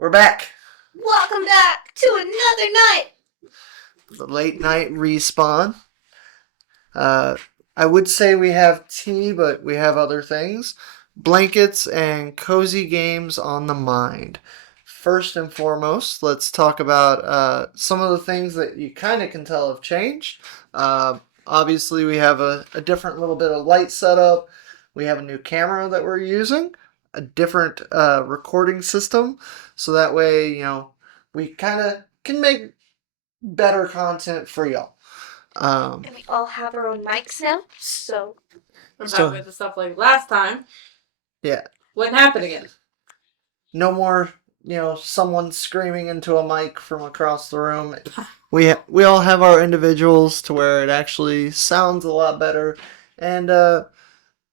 We're back. Welcome back to another night. The late night respawn. I would say we have tea, but we have other things. Blankets and cozy games on the mind. First and foremost, let's talk about some of the things that you kind of can tell have changed. Obviously, we have a different little bit of light setup. We have a new camera that we're using, a different recording system, so that way, we kind of can make better content for y'all. And we all have our own mics now, so we're back with the stuff like last time. Yeah. Wouldn't happen again. No more, someone screaming into a mic from across the room. We all have our individuals to where it actually sounds a lot better, and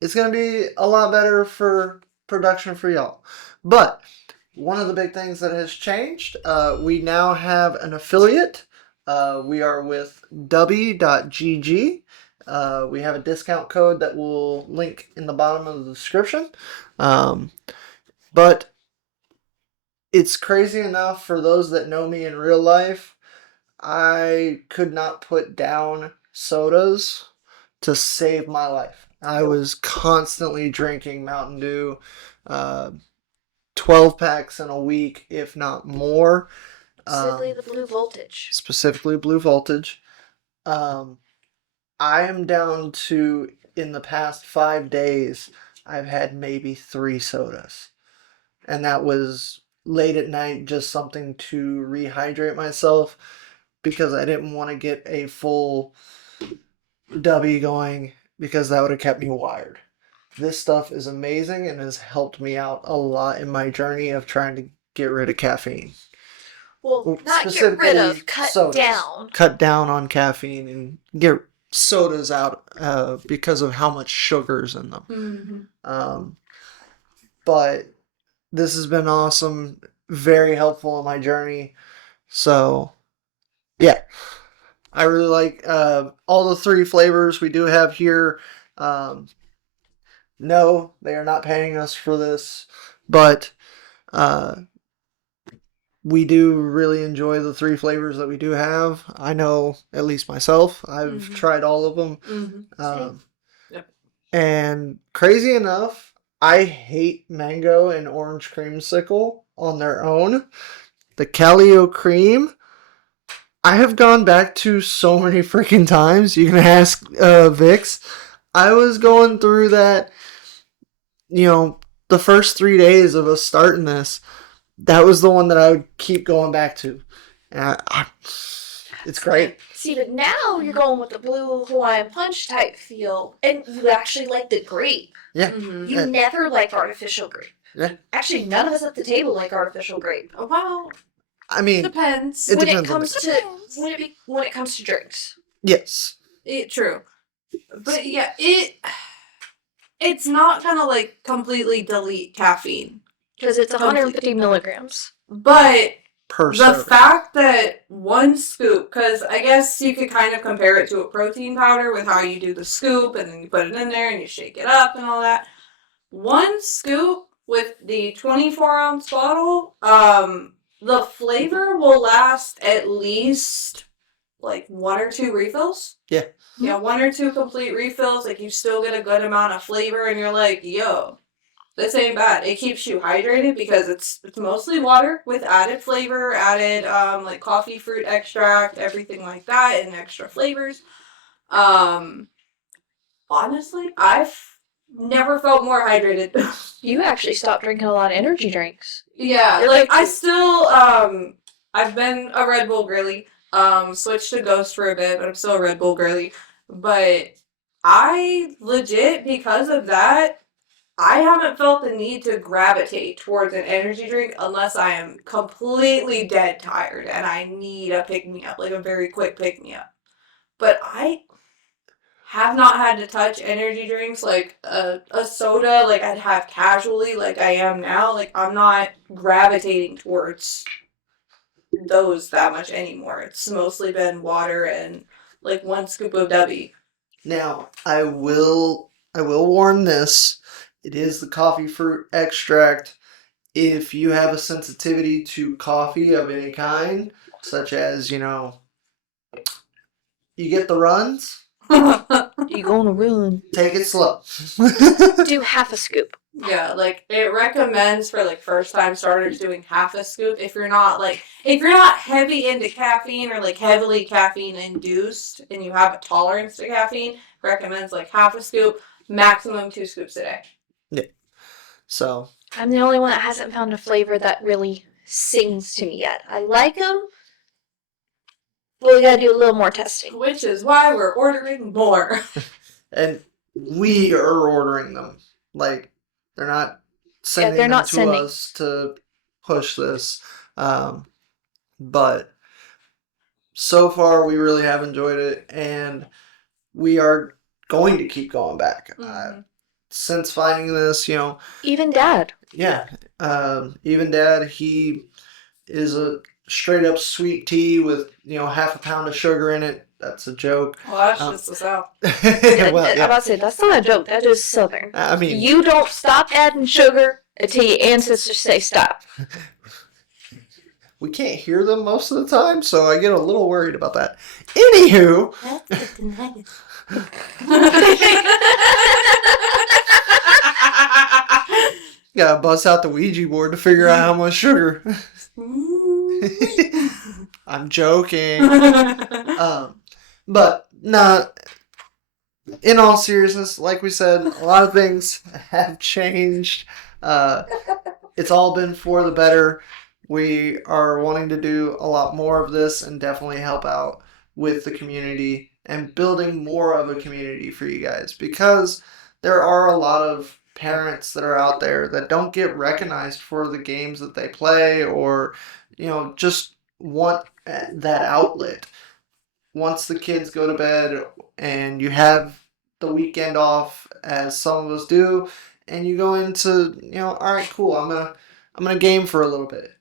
it's gonna be a lot better for production for y'all. But one of the big things that has changed, we now have an affiliate. We are with w.gg. We have a discount code that will link in the bottom of the description. But it's crazy enough for those that know me in real life. I could not put down sodas to save my life. I was constantly drinking Mountain Dew, 12 packs in a week, if not more. Specifically the Blue Voltage. Specifically Blue Voltage. I am down to, in the past 5 days, I've had maybe 3 sodas. And that was late at night, just something to rehydrate myself because I didn't want to get a full W going because that would have kept me wired. This stuff is amazing and has helped me out a lot in my journey of trying to get rid of caffeine. Well, not get rid of, cut sodas. Down. Cut down on caffeine and get sodas out because of how much sugar's in them. Mm-hmm. But this has been awesome, very helpful in my journey. So, yeah. I really like all the 3 flavors we do have here. No, they are not paying us for this, but we do really enjoy the 3 flavors that we do have. I know, at least myself, I've tried all of them. Yep. And crazy enough, I hate mango and orange creamsicle on their own. The Calio cream, I have gone back to so many freaking times. You can ask Vix. I was going through that, the first 3 days of us starting this. That was the one that I would keep going back to. It's great. See, but now you're going with the blue Hawaiian punch type feel, and you actually like the grape. Yeah. Mm-hmm. You never like artificial grape. Yeah. Actually, none of us at the table like artificial grape. Oh, wow. I mean, depends. It when depends it comes to when it comes to drinks. Yes. True. But yeah, it's not kind of like completely delete caffeine. Because it's 150 milligrams. But per the soda. fact that 1 scoop, because I guess you could kind of compare it to a protein powder with how you do the scoop and then you put it in there and you shake it up and all that. 1 scoop with the 24-ounce bottle, the flavor will last at least like 1 or 2 refills. Yeah. Yeah, 1 or 2 complete refills. Like you still get a good amount of flavor and you're like, yo. This ain't bad. It keeps you hydrated because it's mostly water with added flavor, added like coffee fruit extract, everything like that, and extra flavors. Honestly, I've never felt more hydrated. You actually stopped drinking a lot of energy drinks. Yeah, like I still I've been a Red Bull girly. Switched to Ghost for a bit, but I'm still a Red Bull girly. But I legit, because of that, I haven't felt the need to gravitate towards an energy drink unless I am completely dead tired and I need a pick-me-up, like a very quick pick-me-up. But I have not had to touch energy drinks like a soda like I'd have casually like I am now. Like I'm not gravitating towards those that much anymore. It's mostly been water and like 1 scoop of W. Now, I will warn this. It is the coffee fruit extract. if you have a sensitivity to coffee of any kind, such as, you get the runs, You gonna run? take it slow. Do half a scoop. Yeah, like it recommends for like first time starters doing half a scoop if you're not heavy into caffeine or like heavily caffeine induced and you have a tolerance to caffeine, recommends like half a scoop, maximum 2 scoops a day. Yeah. So I'm the only one that hasn't found a flavor that really sings to me yet. I like them, but we gotta do a little more testing. Which is why we're ordering more. and we are ordering them. Like, they're not sending they're them not to sending. us to push this. But so far, we really have enjoyed it, and we are going to keep going back. Since finding this, Even Dad. yeah, even Dad, he is a straight up sweet tea with, half a pound of sugar in it. That's a joke. Well, that's just the South. Well, I'm about to say, that's not a joke. That is Southern. I mean, You don't stop adding sugar until your ancestors say stop. we can't hear them most of the time, so I get a little worried about that. Anywho, gotta bust out the Ouija board to figure out how much sugar. I'm joking. But nah, in all seriousness, like we said, a lot of things have changed. It's all been for the better. We are wanting to do a lot more of this and definitely help out with the community and building more of a community for you guys, because there are a lot of parents that are out there that don't get recognized for the games that they play, or just want that outlet. Once the kids go to bed and you have the weekend off, as some of us do, and you go into, all right, cool, I'm gonna game for a little bit.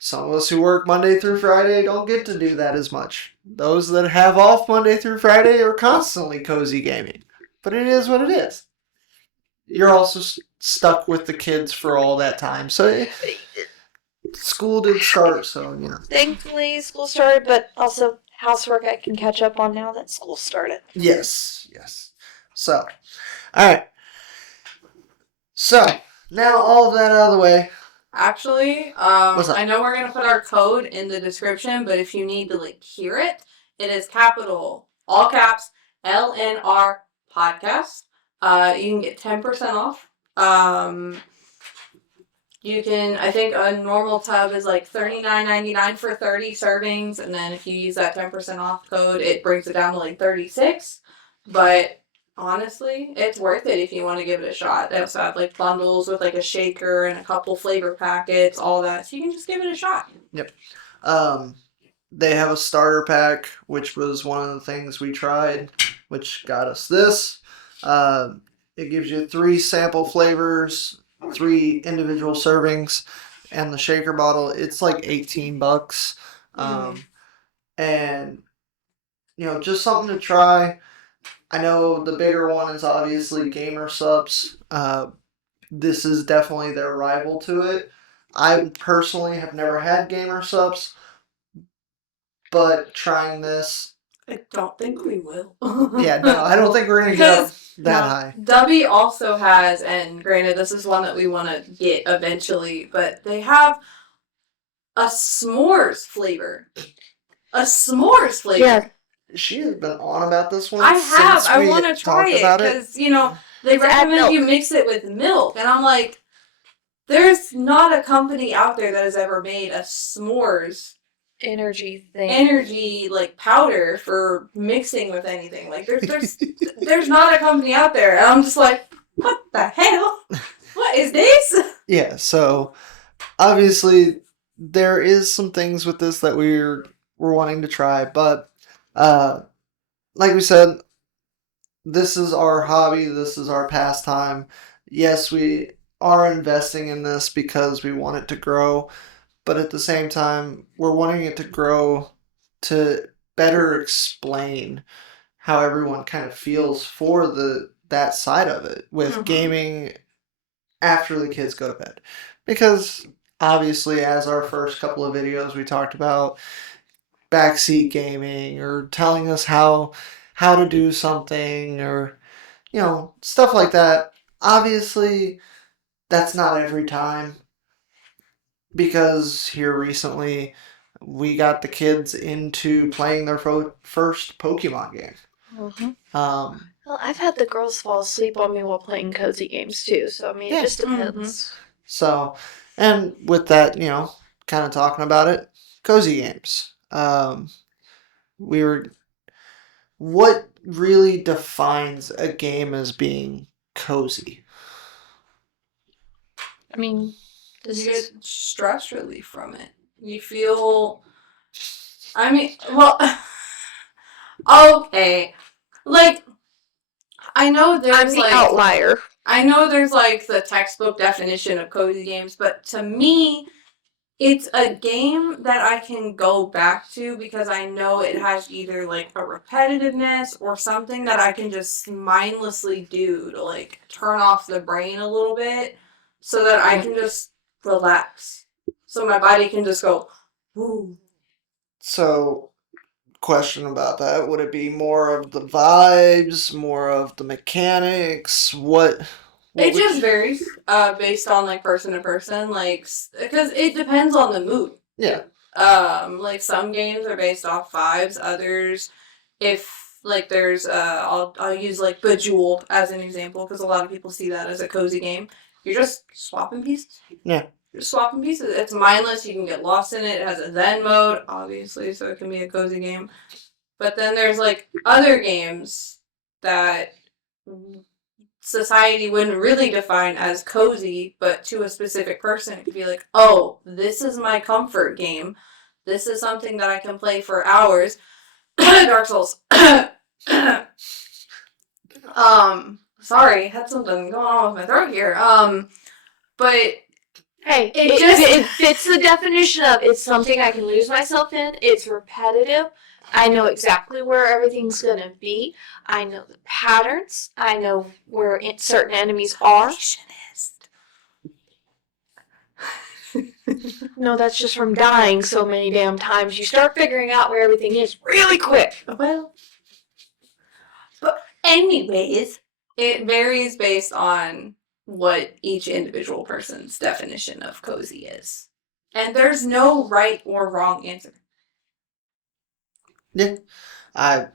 Some of us who work Monday through Friday don't get to do that as much. Those that have off Monday through Friday are constantly cozy gaming. But it is what it is. You're also stuck with the kids for all that time. So school did start, so, Thankfully, school started, but also housework I can catch up on now that school started. Yes. So, alright. So, now all of that out of the way. Actually, What's up? I know we're gonna put our code in the description, but if you need to hear it, it is capital, all caps, LNR podcast. You can get 10% off. You can, I think a normal tub is $39.99 for 30 servings, and then if you use that 10% off code, it brings it down to $36. But honestly, it's worth it if you want to give it a shot. They also have bundles with a shaker and a couple flavor packets, all that. So you can just give it a shot. Yep. They have a starter pack, which was one of the things we tried, which got us this. It gives you 3 sample flavors, 3 individual servings, and the shaker bottle, it's $18. And just something to try. I know the bigger one is obviously Gamer Subs. This is definitely their rival to it. I personally have never had Gamer Subs, but trying this, I don't think we will. yeah, no, I don't think we're gonna get up that high. Dubby also has, and granted, this is one that we want to get eventually, but they have a s'mores flavor. A s'mores flavor. Yeah. She has been on about this one. I have. Since I we want to try it talked about because they Let's add recommend you milk. mix it with milk, and I'm like, there's not a company out there that has ever made a s'mores Energy thing. energy powder for mixing with anything. There's not a company out there, and I'm just like, what the hell? What is this? Yeah, so obviously there is some things with this that we're wanting to try, but like we said, this is our hobby, this is our pastime. Yes, we are investing in this because we want it to grow, but at the same time, we're wanting it to grow to better explain how everyone kind of feels for that side of it with gaming after the kids go to bed. Because obviously, as our first couple of videos, we talked about backseat gaming or telling us how to do something or stuff like that. Obviously, that's not every time because here recently we got the kids into playing their first Pokemon game. Mm-hmm. Um, Well, I've had the girls fall asleep on me while playing cozy games too, so I mean, Yeah. it just depends. so, and with that, kind of talking about it, cozy games. We were What really defines a game as being cozy? I mean, You this get is stress relief from it. You feel. I mean, well, okay. Like, I know I'm there's the like. outlier. I know there's like the textbook definition of cozy games, but to me, it's a game that I can go back to because I know it has either like a repetitiveness or something that I can just mindlessly do to like turn off the brain a little bit so that I can just relax. So my body can just go, ooh. So, question about that: would it be more of the vibes, more of the mechanics? What It would just you... varies based on like person to person, like because it depends on the mood. Yeah. Like some games are based off vibes, others, if like there's I'll use like Bejeweled as an example because a lot of people see that as a cozy game. You're just swapping pieces. Yeah. You're swapping pieces. It's mindless. You can get lost in it. It has a Zen mode, obviously, so it can be a cozy game. But then there's like other games that society wouldn't really define as cozy, but to a specific person, it could be like, oh, this is my comfort game. This is something that I can play for hours. Dark Souls. Sorry, had something going on with my throat here. But Hey, it it fits the definition of it's something I can lose myself in. It's repetitive. I know exactly where everything's gonna be. I know the patterns. I know where certain enemies are. No, that's just from dying so many damn times. You start figuring out where everything is really quick. Well, but anyways, it varies based on what each individual person's definition of cozy is. And there's no right or wrong answer. Yeah. I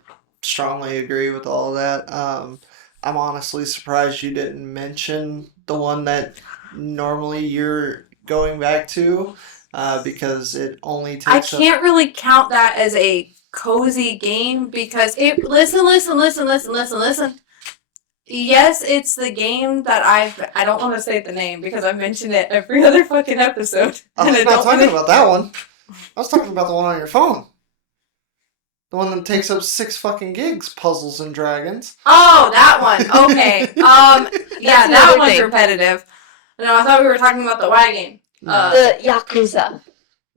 strongly agree with all that. I'm honestly surprised you didn't mention the one that normally you're going back to, because it only I takes up... can't really count that as a cozy game because it. Listen. Yes, it's the game that I don't want to say the name because I mention it every other fucking episode. I was not talking about that one. I was talking about the one on your phone. The one that takes up 6 fucking gigs, Puzzles and Dragons. Oh, that one. Okay. Yeah, that one's repetitive. No, I thought we were talking about the Y game. The Yakuza.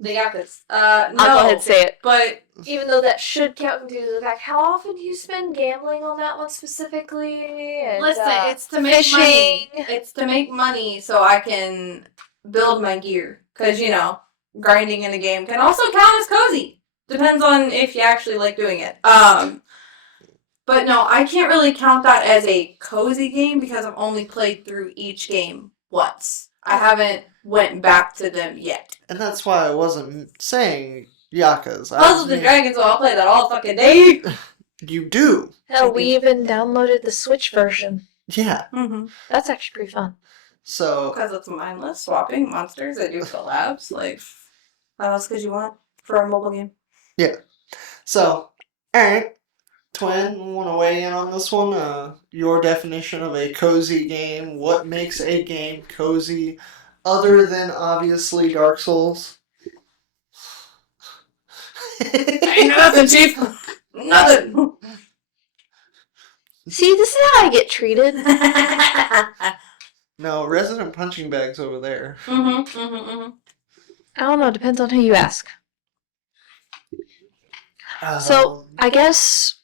The Yakuza. No. I'll go ahead and say it. But even though that should count due to the fact, how often do you spend gambling on that one specifically? And, listen, it's to make fishing. money. It's to make money so I can build my gear. Because, grinding in a game can also count as cozy. Depends on if you actually like doing it. But no, I can't really count that as a cozy game because I've only played through each game once. I haven't went back to them yet. And that's why I wasn't saying Yakuza. Puzzles and Dragons, I'll play that all fucking day. You do. Hell, we even downloaded the Switch version. Yeah. Mm-hmm. That's actually pretty fun. So... because it's mindless, swapping monsters, they do collabs. Like, what else could you want for a mobile game? Yeah. So, alright. Twin, want to weigh in on this one? Your definition of a cozy game. What makes a game cozy other than obviously Dark Souls? Ain't nothing, Chief. Nothing. See, this is how I get treated. No, resident punching bags over there. I don't know. Depends on who you ask. So, I guess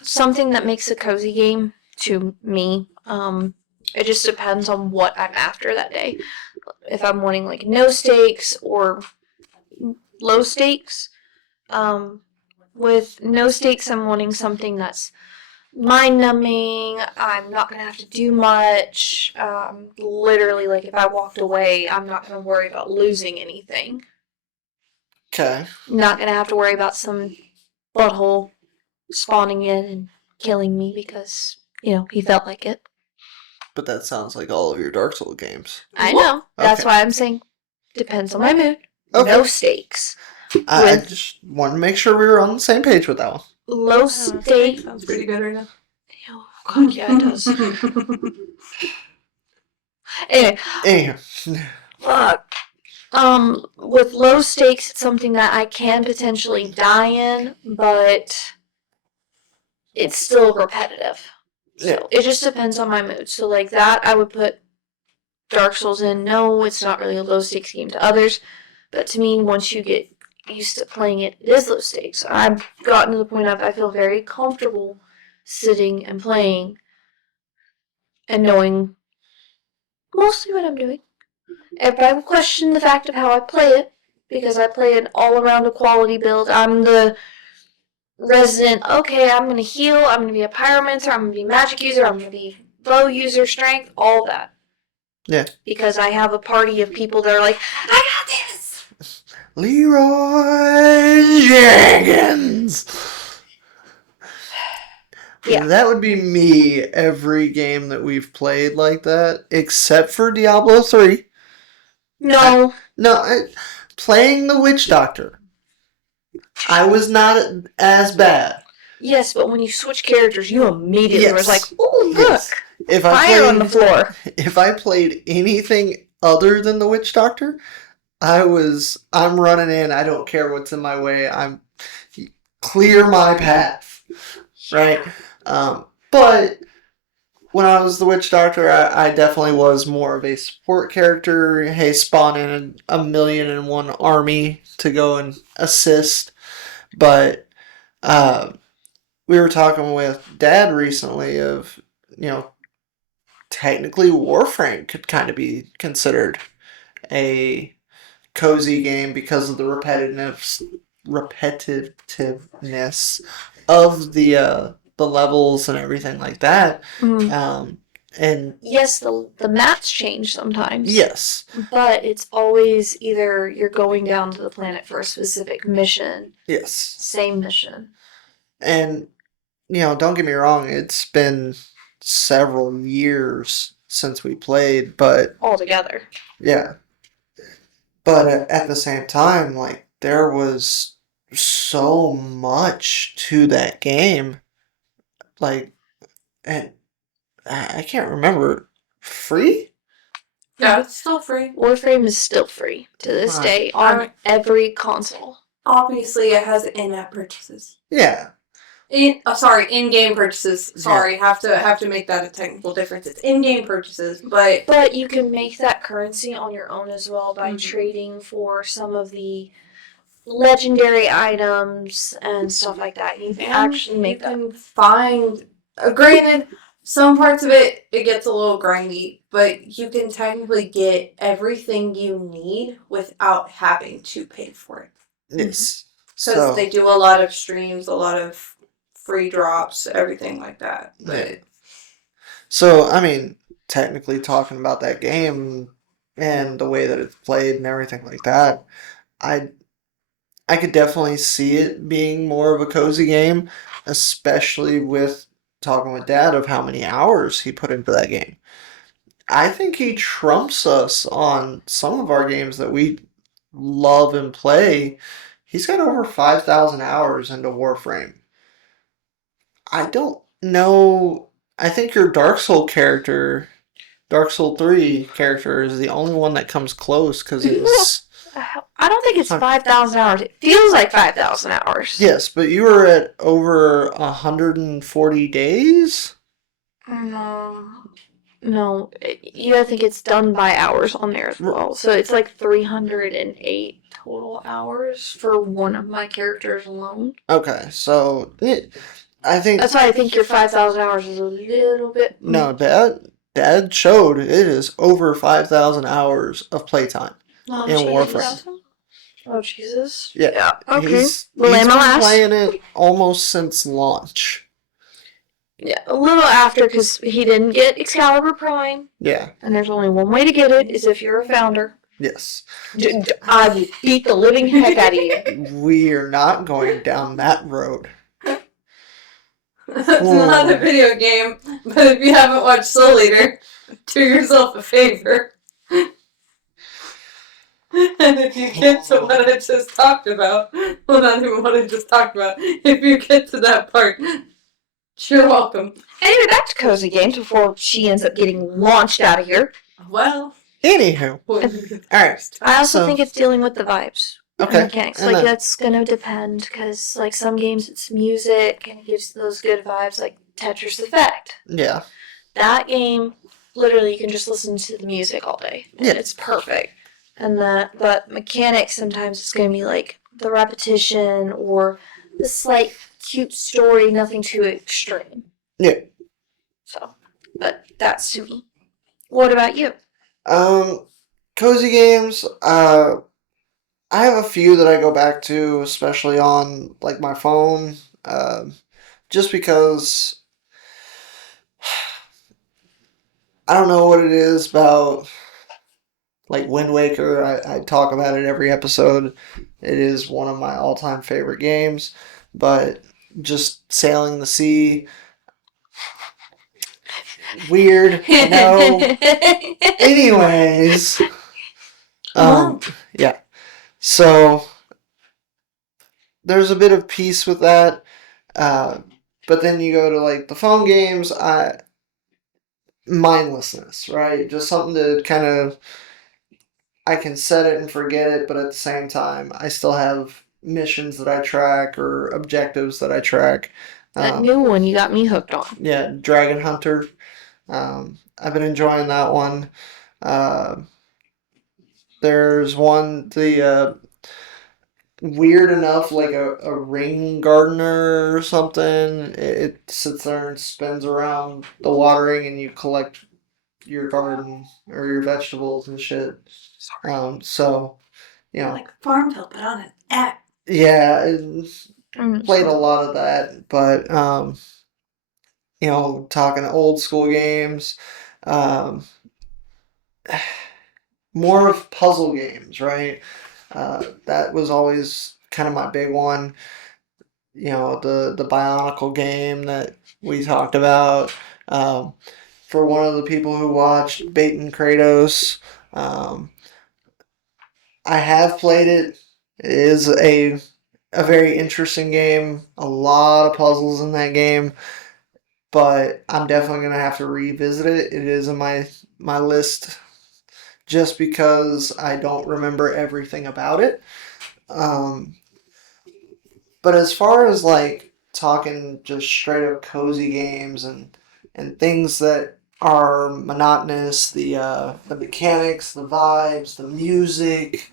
something that makes a cozy game to me, it just depends on what I'm after that day. if I'm wanting like no stakes or low stakes. With no stakes, I'm wanting something that's mind numbing. I'm not gonna have to do much. Literally, like if I walked away, I'm not gonna worry about losing anything. Okay. Not gonna have to worry about some butthole spawning in and killing me because, he felt like it. But that sounds like all of your Dark Souls games. I know. That's Okay. why I'm saying depends on my mood. Okay. No stakes. I just wanted to make sure we were on the same page with that one. Low stakes. Sounds pretty good right now. Oh, God, yeah, it does. Anyway, Anyhow. with low stakes, it's something that I can potentially die in, but it's still repetitive. So it just depends on my mood. So like that, I would put Dark Souls in. No, it's not really a low stakes game to others, but to me, once you get used to playing it, it is low stakes. I've gotten to the point of I feel very comfortable sitting and playing and knowing mostly what I'm doing. If I question the fact of how I play it, because I play an all-around quality build, I'm the resident, okay, I'm going to heal, I'm going to be a pyromancer, I'm going to be a magic user, I'm going to be bow user, strength, all that. Yeah. Because I have a party of people that are like, I got this! Leroy Jenkins! Yeah. That would be me every game that we've played like that, except for Diablo 3. No. Playing the Witch Doctor, I was not as bad. Yes, but when you switch characters, you immediately was like, oh, look, Yes. fire on the floor. If I played anything other than the Witch Doctor, I'm running in, I don't care what's in my way, clear my path, right? But when I was the Witch Doctor, I definitely was more of a support character. Hey, spawn in a 1,000,001 army to go and assist. But we were talking with Dad recently of, technically Warframe could kind of be considered a cozy game because of the repetitiveness of the levels and everything like that. And yes, the maps change sometimes. Yes. But it's always either you're going down to the planet for a specific mission. Yes. Same mission. And, don't get me wrong, it's been several years since we played, but... Altogether. Yeah. But at the same time, like, there was so much to that game. Like, and I can't remember. Free? Yeah, it's still free. Warframe is still free to this day on every console. Obviously, it has in-app purchases. Yeah. In-game purchases. Sorry, have to make that a technical difference. It's in-game purchases, but you can make that currency on your own as well by trading for some of the legendary items and stuff like that. You can actually make that. You can find. Granted, some parts of it gets a little grindy, but you can technically get everything you need without having to pay for it. Yes. Because they do a lot of streams, a lot of free drops, everything like that. But... Yeah. So, I mean, technically talking about that game and the way that it's played and everything like that, I could definitely see it being more of a cozy game, especially with talking with Dad of how many hours he put into that game. I think he trumps us on some of our games that we love and play. He's got over 5,000 hours into Warframe. I don't know. I think your Dark Soul 3 character is the only one that comes close because it's... I don't think it's 5,000 hours. It feels like 5,000 hours. Yes, but you were at over 140 days? No. You gotta think it's done by hours on there as well. So it's like 308 total hours for one of my characters alone. Okay, so I think... That's why I think your 5,000 hours is a little bit... No, Dad Dad showed it is over 5,000 hours of playtime Oh, in Jesus. Warframe. Oh, Jesus. Yeah. Okay. He's Relay my been last. playing it almost since launch. Yeah, a little after because he didn't get Excalibur Prime, Yeah. and there's only one way to get it is if you're a founder. Yes. I would beat the living heck out of you. We are not going down that road. It's not a video game, but if you haven't watched Soul Eater, do yourself a favor. And if you get to what I just talked about, well, not even what I just talked about, if you get to that part, you're welcome. Anyway, back to Cozy Games before she ends up getting launched out of here. Well, Anywho. Alright. I also So- think it's dealing with the vibes. Okay. Mechanics. And Like, then- that's gonna depend, because, like, some games it's music and it gives those good vibes, like Tetris Effect. Yeah. That game, literally, you can just listen to the music all day. And Yeah. it's perfect. But mechanics, sometimes it's gonna be, like, the repetition or the slight cute story, nothing too extreme. Yeah. So, but that's to me. What about you? Cozy games, I have a few that I go back to, especially on like my phone, just because I don't know what it is about like Wind Waker. I talk about it every episode. It is one of my all-time favorite games, but just sailing the sea, weird, I know. Anyways, yeah. So there's a bit of peace with that, but then you go to like the phone games. Mindlessness, right? Just something to kind of I can set it and forget it, but at the same time, I still have missions that I track or objectives that I track. That new one you got me hooked on. Yeah, Dragon Hunter. I've been enjoying that one. There's one, the weird enough, like a rain gardener or something. It sits there and spins around the watering, and you collect your garden or your vegetables and shit. So, you know, like Farmville, but on an app. yeah, played a lot of that, but you know, talking old school games, um, more of puzzle games, right? That was always kind of my big one. You know, the Bionicle game that we talked about. For one of the people who watched Bait and Kratos, I have played it. It is a very interesting game. A lot of puzzles in that game, but I'm definitely gonna have to revisit it. It is in my list just because I don't remember everything about it. But as far as like talking just straight up cozy games and things that are monotonous, the mechanics, the vibes, the music,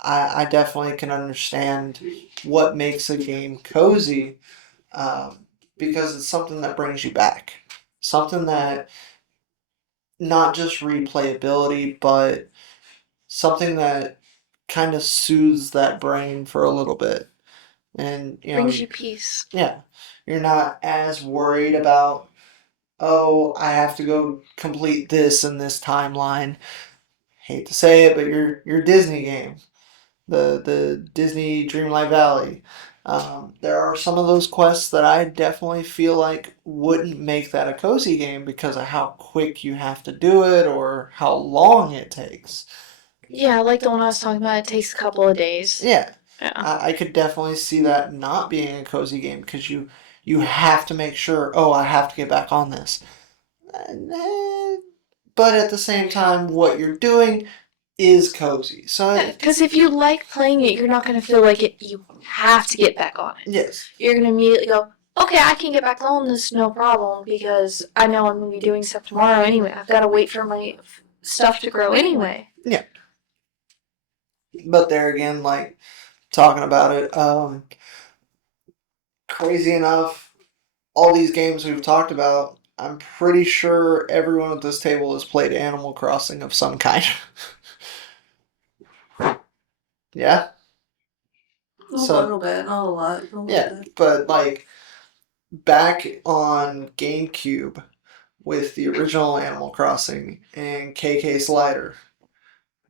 I definitely can understand what makes a game cozy, because it's something that brings you back, something that not just replayability, but something that kind of soothes that brain for a little bit. And you know, Brings you peace. yeah, you're not as worried about, oh, I have to go complete this in this timeline. Hate to say it, but your Disney game, the Disney Dreamlight Valley. There are some of those quests that I definitely feel like wouldn't make that a cozy game because of how quick you have to do it or how long it takes. Yeah, like the one I was talking about, it takes a couple of days. Yeah. Yeah. I could definitely see that not being a cozy game because you have to make sure, oh, I have to get back on this. But at the same time, what you're doing is cozy. So, Because if you like playing it, you're not going to feel like you have to get back on it. yes. You're going to immediately go, okay, I can get back on this, no problem, because I know I'm going to be doing stuff tomorrow anyway. I've got to wait for my stuff to grow anyway. Yeah. But there again, like, talking about it, crazy enough, all these games we've talked about I'm pretty sure everyone at this table has played Animal Crossing of some kind. Yeah? A So, little bit, not a lot. A little yeah, bit. but like back on GameCube with the original Animal Crossing and KK Slider,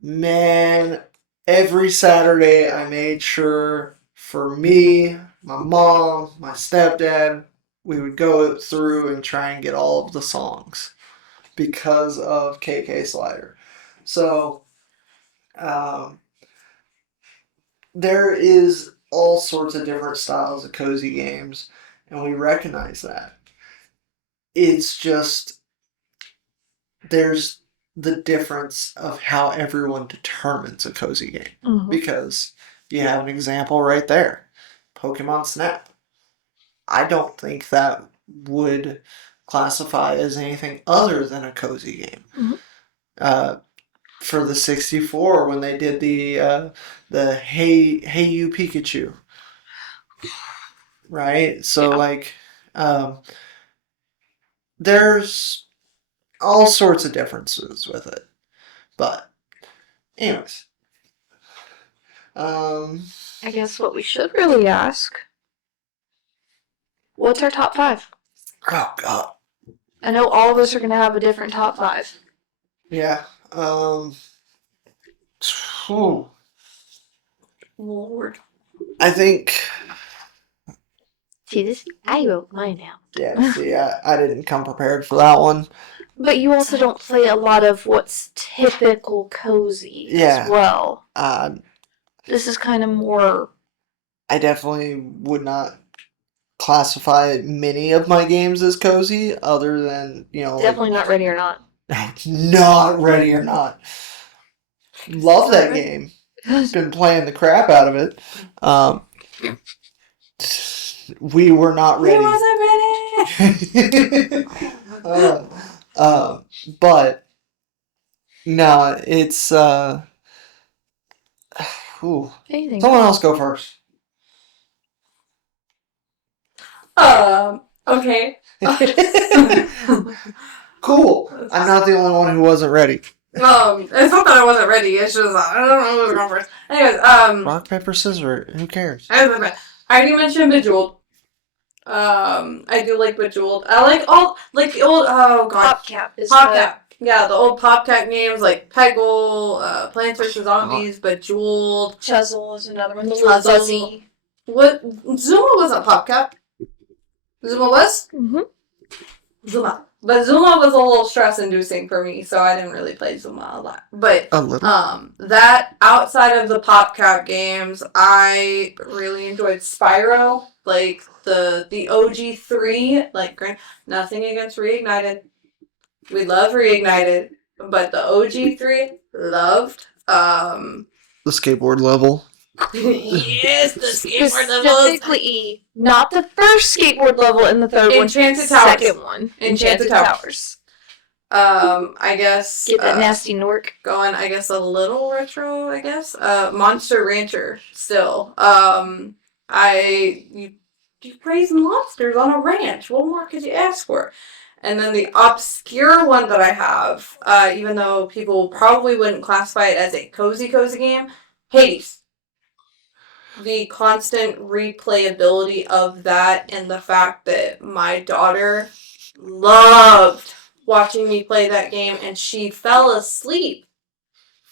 man, every Saturday I made sure for me, my mom, my stepdad, we would go through and try and get all of the songs because of KK Slider. So, um, there is all sorts of different styles of cozy games, and we recognize that. It's just there's the difference of how everyone determines a cozy game. Mhm. Because you have an example right there, Pokemon Snap. I don't think that would classify as anything other than a cozy game. Mhm. For the 64, when they did the Hey You Pikachu, right? So Yeah. like, there's all sorts of differences with it. But anyways, I guess what we should really ask, what's our top 5? oh god, I know all of us are going to have a different top 5. yeah. Phew. Lord. I think. See, this, I wrote mine out. Yeah, see, I didn't come prepared for that one. But you also don't play a lot of what's typical cozy Yeah. as well. Uh, This is kind of more. I definitely would not classify many of my games as cozy, other than, Definitely not ready or not. Not Ready or Not. Love that game. Been playing the crap out of it. We were not ready. He wasn't ready! But no, it's ooh. Anything. Someone else go first. Okay. Cool. I'm not the only one who wasn't ready. It's not that I wasn't ready, it's just, I don't know who's going first. Anyways, Rock, paper, scissors. Who cares? I already mentioned Bejeweled. I do like Bejeweled. I like all, like the old, oh god. PopCap is PopCap. Yeah, the old PopCap games like Peggle, Plants vs. Zombies, Bejeweled. Chuzzle is another one. The Chuzzle. Fuzzy. What? Zuma wasn't PopCap. Zuma was? Mm-hmm. Zuma. But Zuma was a little stress-inducing for me, so I didn't really play Zuma a lot. But A little. that outside of the PopCap games, I really enjoyed Spyro, like the OG3. Like, nothing against Reignited. We love Reignited, but the OG3 loved. The skateboard level. Yes, the skateboard level. Specifically, not the first skateboard level in the third one. Enchanted Towers. Second one. Enchanted Towers. I guess. Get that nasty Nork. Going, I guess, a little retro, I guess. Monster Rancher, still. You raise monsters on a ranch. What more could you ask for? And then the obscure one that I have, even though people probably wouldn't classify it as a cozy game, Hades. The constant replayability of that and the fact that my daughter loved watching me play that game and she fell asleep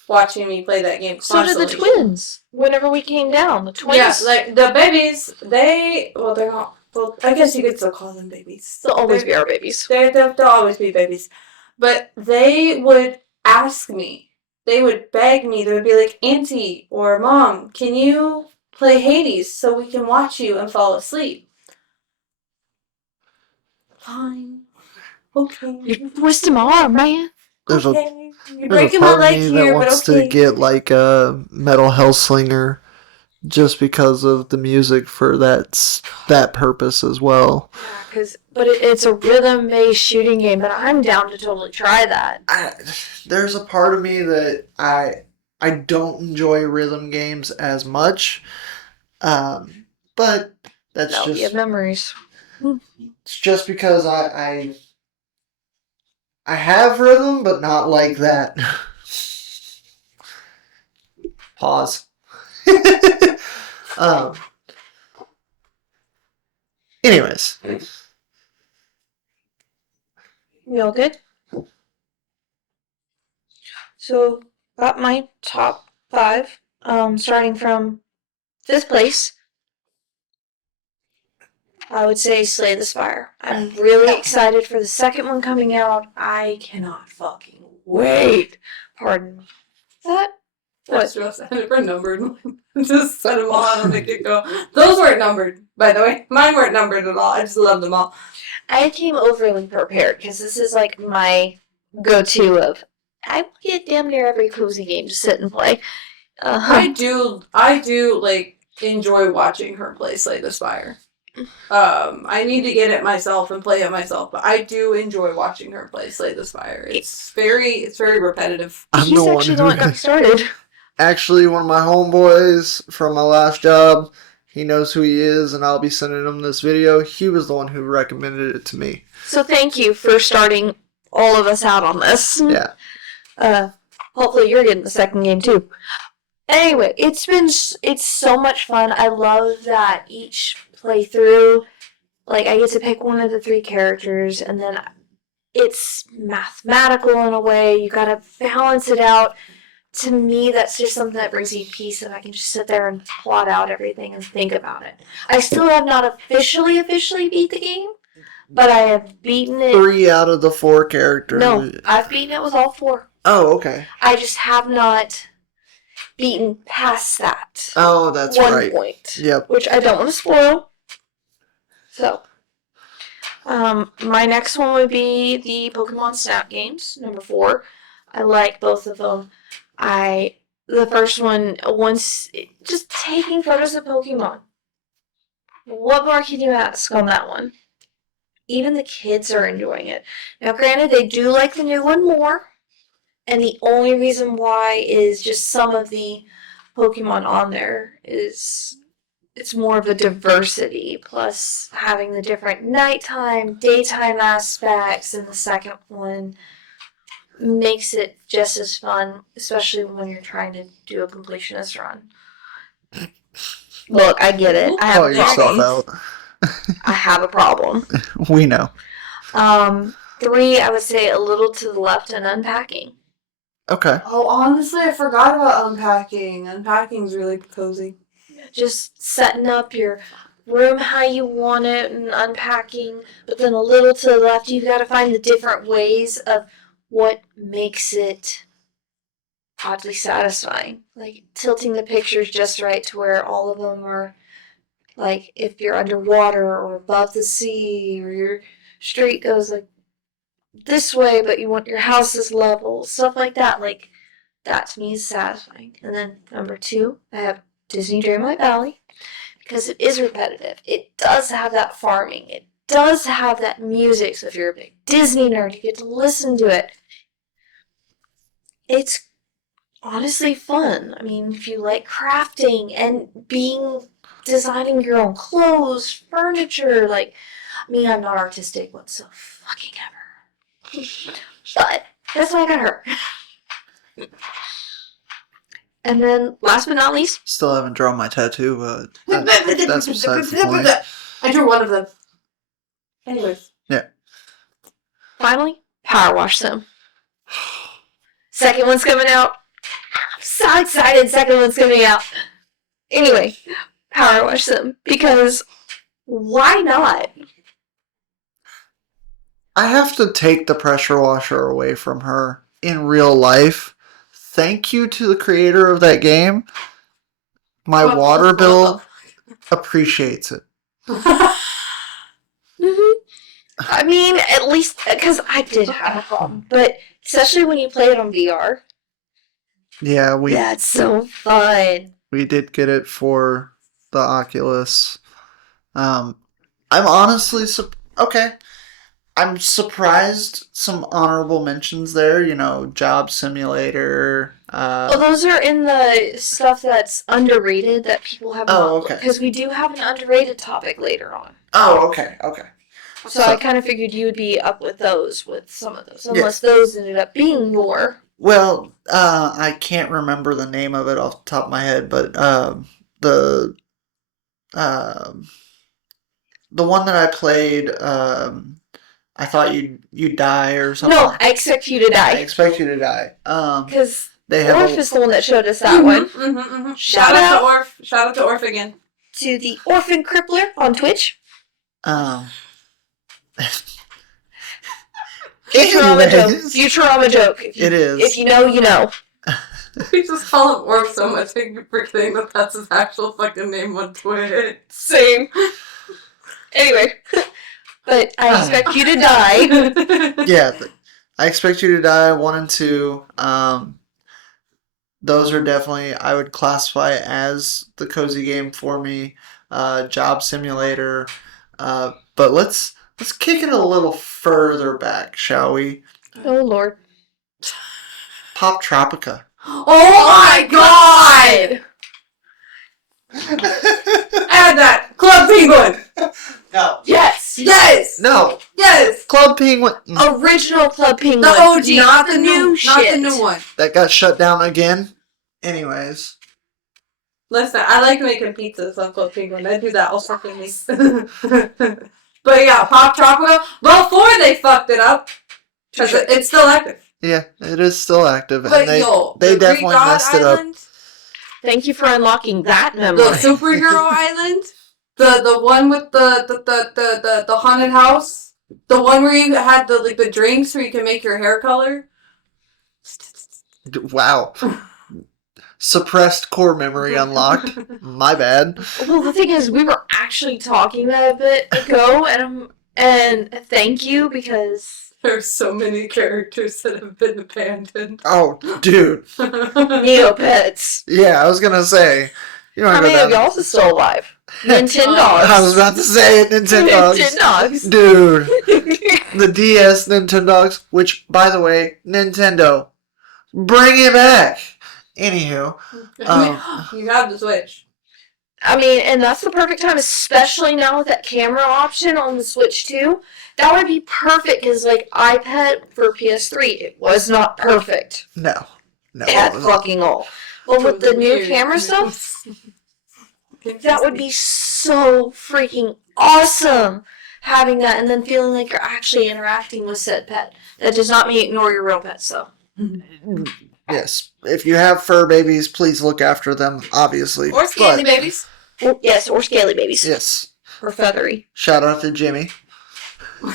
watching me play that game constantly. So did the twins. Whenever we came down, the twins. Yeah, like the babies, they're not, well, I guess you could still call them babies. They'll always be our babies. They'll always be babies. But they would ask me, they would beg me, they would be like, Auntie or Mom, can you play Hades so we can watch you and fall asleep? Fine. Okay. You're twisting my arm, man. There's okay. You're a breaking my part of leg me here, that but wants okay. to get like a Metal Hellslinger just because of the music for that purpose as well. Yeah, but it's a rhythm-based shooting game, but I'm down to totally try that. There's a part of me that I don't enjoy rhythm games as much, but that's That'll be just memories. it's just because I have rhythm, but not like that. Pause. um. Anyways, You all good? So, got my top 5. Starting from 5th place, I would say Slay the Spire. I'm really excited for the second one coming out. I cannot fucking wait. Pardon that? That's just were numbered. Just set them all out and make it go. Those weren't numbered, by the way. Mine weren't numbered at all. I just love them all. I came overly prepared because this is like my go-to of I get damn near every cozy game to sit and play. I do like enjoy watching her play Slay the Spire. I need to get it myself and play it myself, but I do enjoy watching her play Slay the Spire. It's very repetitive. He's actually the one that got started. Actually, one of my homeboys from my last job, he knows who he is, and I'll be sending him this video. He was the one who recommended it to me. So thank you for starting all of us out on this. Yeah. Hopefully you're getting the second game too. Anyway, it's so much fun. I love that each playthrough, like I get to pick one of the 3 characters, and then it's mathematical in a way. You gotta balance it out. To me, that's just something that brings me peace if I can just sit there and plot out everything and think about it. I still have not officially beat the game, but I have beaten it. 3 out of the 4 characters. No, I've beaten it with all 4. Oh, okay. I just have not beaten past that. Oh, that's right. 1 point. Yep. Which I don't want to spoil. So, my next one would be the Pokemon Snap games, number 4. I like both of them. The first one, once just taking photos of Pokemon. What more can you ask on that one? Even the kids are enjoying it. Now, granted, they do like the new one more, and the only reason why is just some of the Pokemon on there is it's more of a diversity, plus having the different nighttime, daytime aspects in the second one makes it just as fun, especially when you're trying to do a completionist run. Look, I get it. I have yourself out. I have a problem. We know. 3, I would say a little to the left and unpacking. Okay. Oh, honestly, I forgot about unpacking. Unpacking's really cozy. Just setting up your room how you want it and unpacking, but then a little to the left, you've got to find the different ways of what makes it oddly satisfying. Like tilting the pictures just right to where all of them are, like if you're underwater or above the sea, or your street goes like this way, but you want your house is level, stuff like that. Like that to me is satisfying. And then number 2, I have Disney Dreamlight Valley, because it is repetitive. It does have that farming. It does have that music. So if you're a big Disney nerd, you get to listen to it. It's honestly fun. I mean, if you like crafting and designing your own clothes, furniture, like me, I'm not artistic whatsoever. But that's why I got her. And then, last but not least, Still haven't drawn my tattoo, but that's besides the point. I drew one of them. Anyways. Yeah. Finally, Power Wash Sim. Second one's coming out. I'm so excited. Second one's coming out. Anyway, Power Wash Sim. Because why not? I have to take the pressure washer away from her in real life. Thank you to the creator of that game. My water bill appreciates it. I mean, at least, because I did have a problem. But especially when you play it on VR. Yeah, that's so fun. We did get it for the Oculus. I'm honestly okay. I'm surprised some honorable mentions there. You know, Job Simulator. Well, those are in the stuff that's underrated that people have not. Okay. Because we do have an underrated topic later on. Oh, okay. So I kind of figured you would be up with those, with some of those, unless those ended up being more. Well, I can't remember the name of it off the top of my head, but the um the one that I played, I thought you'd die or something. No, I expect you to I die. expect you to die. Because they have Orph is the one that showed us that one. Shout out to Orph. Shout out to Orph again. To the Orphan Crippler on Twitch. Futurama joke. Futurama joke. It is. If you know, you know. We just call him Orph so much, I'm forgetting that that's his actual fucking name on Twitch. Same. Anyway. But I expect you to die. Yeah, I expect you to die. 1 and 2. Those are definitely, I would classify as the cozy game for me. Job Simulator. But let's kick it a little further back, shall we? Oh Lord. Pop Tropica. Oh my god! Add that! Club Penguin! No. Yes! Yes! No. Yes! Club Penguin. Original Club Penguin. The OG, not the new shit. Not the new one. That got shut down again. Anyways. Listen, I like making pizzas on Club Penguin. I do that all fucking week. But yeah, Pop Tropica, before they fucked it up, because it's still active. Yeah, it is still active. But and they definitely messed it up. Thank you for unlocking that memory. The superhero island, the one with the haunted house, the one where you had the drinks where you can make your hair color. Wow. Suppressed core memory unlocked. My bad. Well, the thing is, we were actually talking that a bit ago, and thank you, because there's so many characters that have been abandoned. Oh, dude. Neopets. Yeah, I was gonna say. You How many of y'all are still alive? Nintendogs. I was about to say it, Nintendogs. Nintendogs. Dude. The DS Nintendogs, which, by the way, Nintendo, bring it back. Anywho. You have the Switch. I mean, and that's the perfect time, especially now with that camera option on the Switch 2. That would be perfect, because, like, iPad for PS3, it was not perfect. No. At fucking all. But with the new camera stuff, that would be so freaking awesome, having that, and then feeling like you're actually interacting with said pet. That does not mean ignore your real pets, though. Yes. If you have fur babies, please look after them, obviously. Or scaly babies. Yes, or scaly babies. Yes. Or feathery. Shout out to Jimmy. We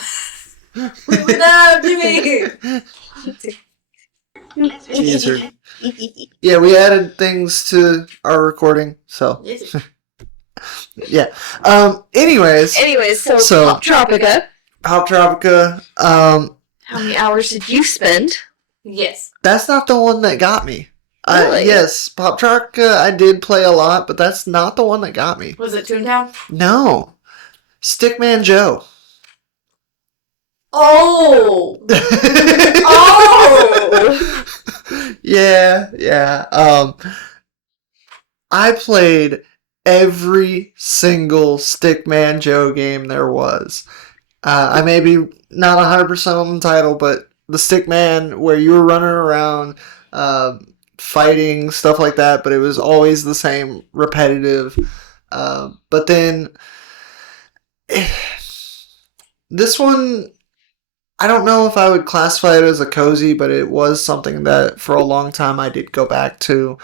love Jimmy! Teaser. Yeah, we added things to our recording, so. Yeah. Anyways, so Pop Tropica. Pop Tropica. How many hours did you spend? Yes. That's not the one that got me. Really? Yes, Pop Tropica I did play a lot, but that's not the one that got me. Was it Toontown? No. Stickman Joe. Oh! Oh! Yeah. I played every single Stickman Joe game there was. I may be not 100% on the title, but the Stickman where you were running around, fighting, stuff like that, but it was always the same, repetitive. But then, this one, I don't know if I would classify it as a cozy, but it was something that for a long time I did go back to.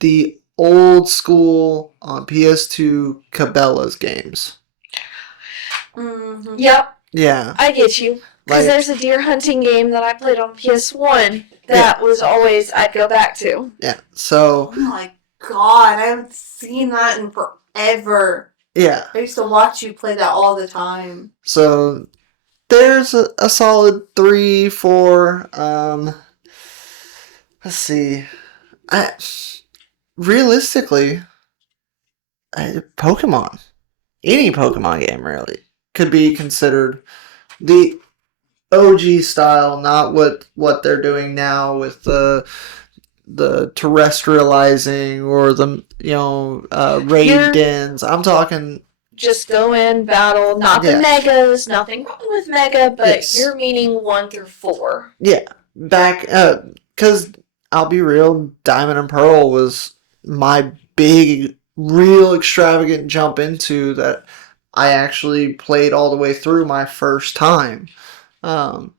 The old school on PS2 Cabela's games. Mm-hmm. Yep. Yeah. I get you. Because there's a deer hunting game that I played on PS1 that was always I'd go back to. Yeah. So. Oh my god, I haven't seen that in forever. Yeah. I used to watch you play that all the time. So there's a solid 3, 4. Let's see. Realistically, Pokemon. Any Pokemon game really could be considered the OG style, not what they're doing now with the terrestrializing or the raid dens. I'm talking just go in, battle, not the megas, nothing wrong with mega, but you're meaning 1 through 4. Yeah, back, because I'll be real, Diamond and Pearl was my big, real extravagant jump into that I actually played all the way through my first time. And,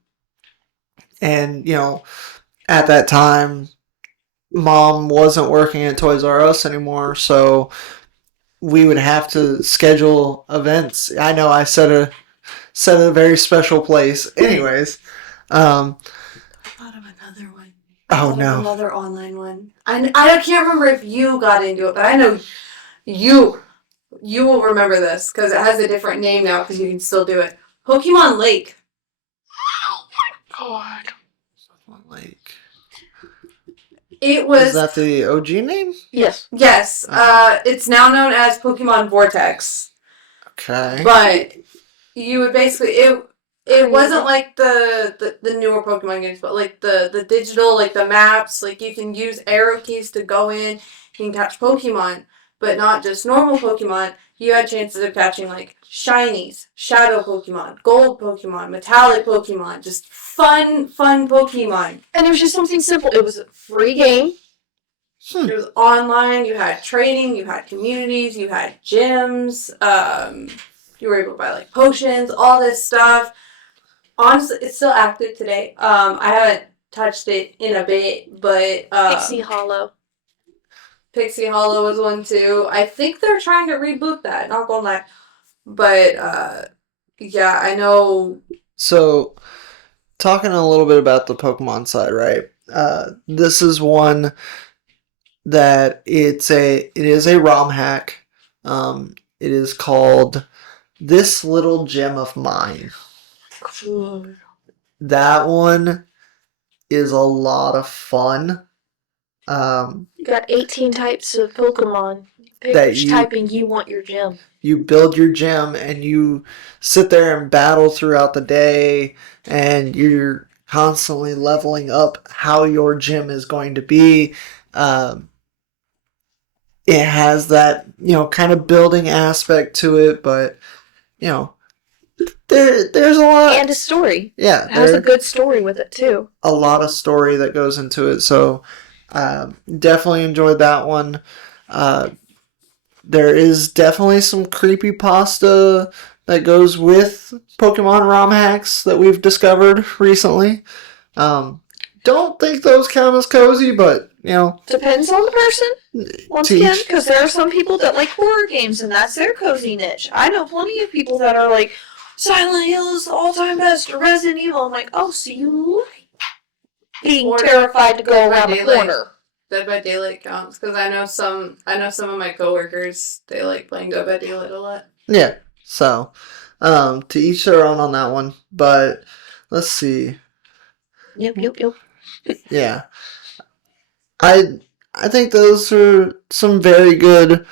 at that time, Mom wasn't working at Toys R Us anymore, so we would have to schedule events. I know I set a very special place. Anyways, I thought of another one. Another online one. I can't remember if you got into it, but I know you will remember this because it has a different name now because you can still do it. Pokemon Lake. Oh my god. Pokemon Lake. It was. Is that the OG name? Yes. Yes. It's now known as Pokemon Vortex. Okay. But you would basically it wasn't like the newer Pokemon games, but like the digital, like the maps, like you can use arrow keys to go in, you can catch Pokemon, but not just normal Pokemon. You had chances of catching like shinies, shadow Pokemon, gold Pokemon, metallic Pokemon, just fun Pokemon. And it was just something simple. It was a free game. It was online, you had trading, you had communities, you had gyms, you were able to buy like potions, all this stuff. Honestly, it's still active today. I haven't touched it in a bit, but Pixie Hollow. Pixie Hollow was one too. I think they're trying to reboot that, not gonna lie. But yeah, I know. So, talking a little bit about the Pokemon side, right? This is one that it is a ROM hack. It is called This Little Gem of Mine. Cool. That one is a lot of fun. You got 18 types of Pokemon. Pick That which typing you want your gym. You build your gym and you sit there and battle throughout the day, and you're constantly leveling up how your gym is going to be. It has that, kind of building aspect to it, but, there's a lot. And a story. Yeah. It has a good story with it, too. A lot of story that goes into it, so definitely enjoyed that one. There is definitely some creepypasta that goes with Pokemon ROM hacks that we've discovered recently. Don't think those count as cozy, but, Depends on the person. Once again, because there are some people that like horror games, and that's their cozy niche. I know plenty of people that are like, Silent Hill is the all-time best, or Resident Evil. I'm like, oh, so you like being terrified to go around the corner. Dead by Daylight counts because I know some of my coworkers, they like playing Dead by Daylight a lot. Yeah, so to each their own on that one, but let's see. Yep. Yeah, I think those are some very good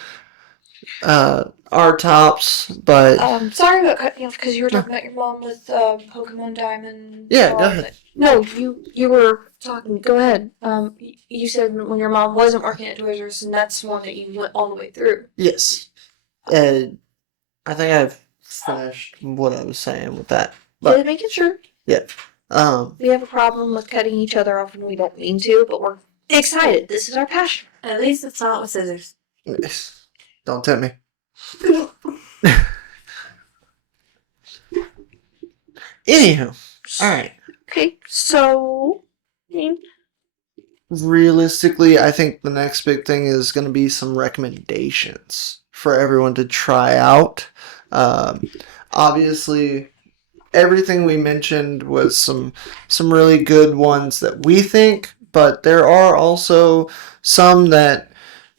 our tops, but sorry about cutting you off because you were talking about your mom with Pokemon Diamond. Yeah, go ahead. No, you were talking. Go ahead. You said when your mom wasn't working at Toys R Us, and that's one that you went all the way through. Yes, I think I've finished what I was saying with that. But Did making sure. Yeah. We have a problem with cutting each other off when we don't mean to, but we're excited. This is our passion. At least it's not with scissors. Don't tempt me. Anywho, alright. Okay, so realistically, I think the next big thing is going to be some recommendations for everyone to try out. Obviously, everything we mentioned was some really good ones that we think, but there are also some that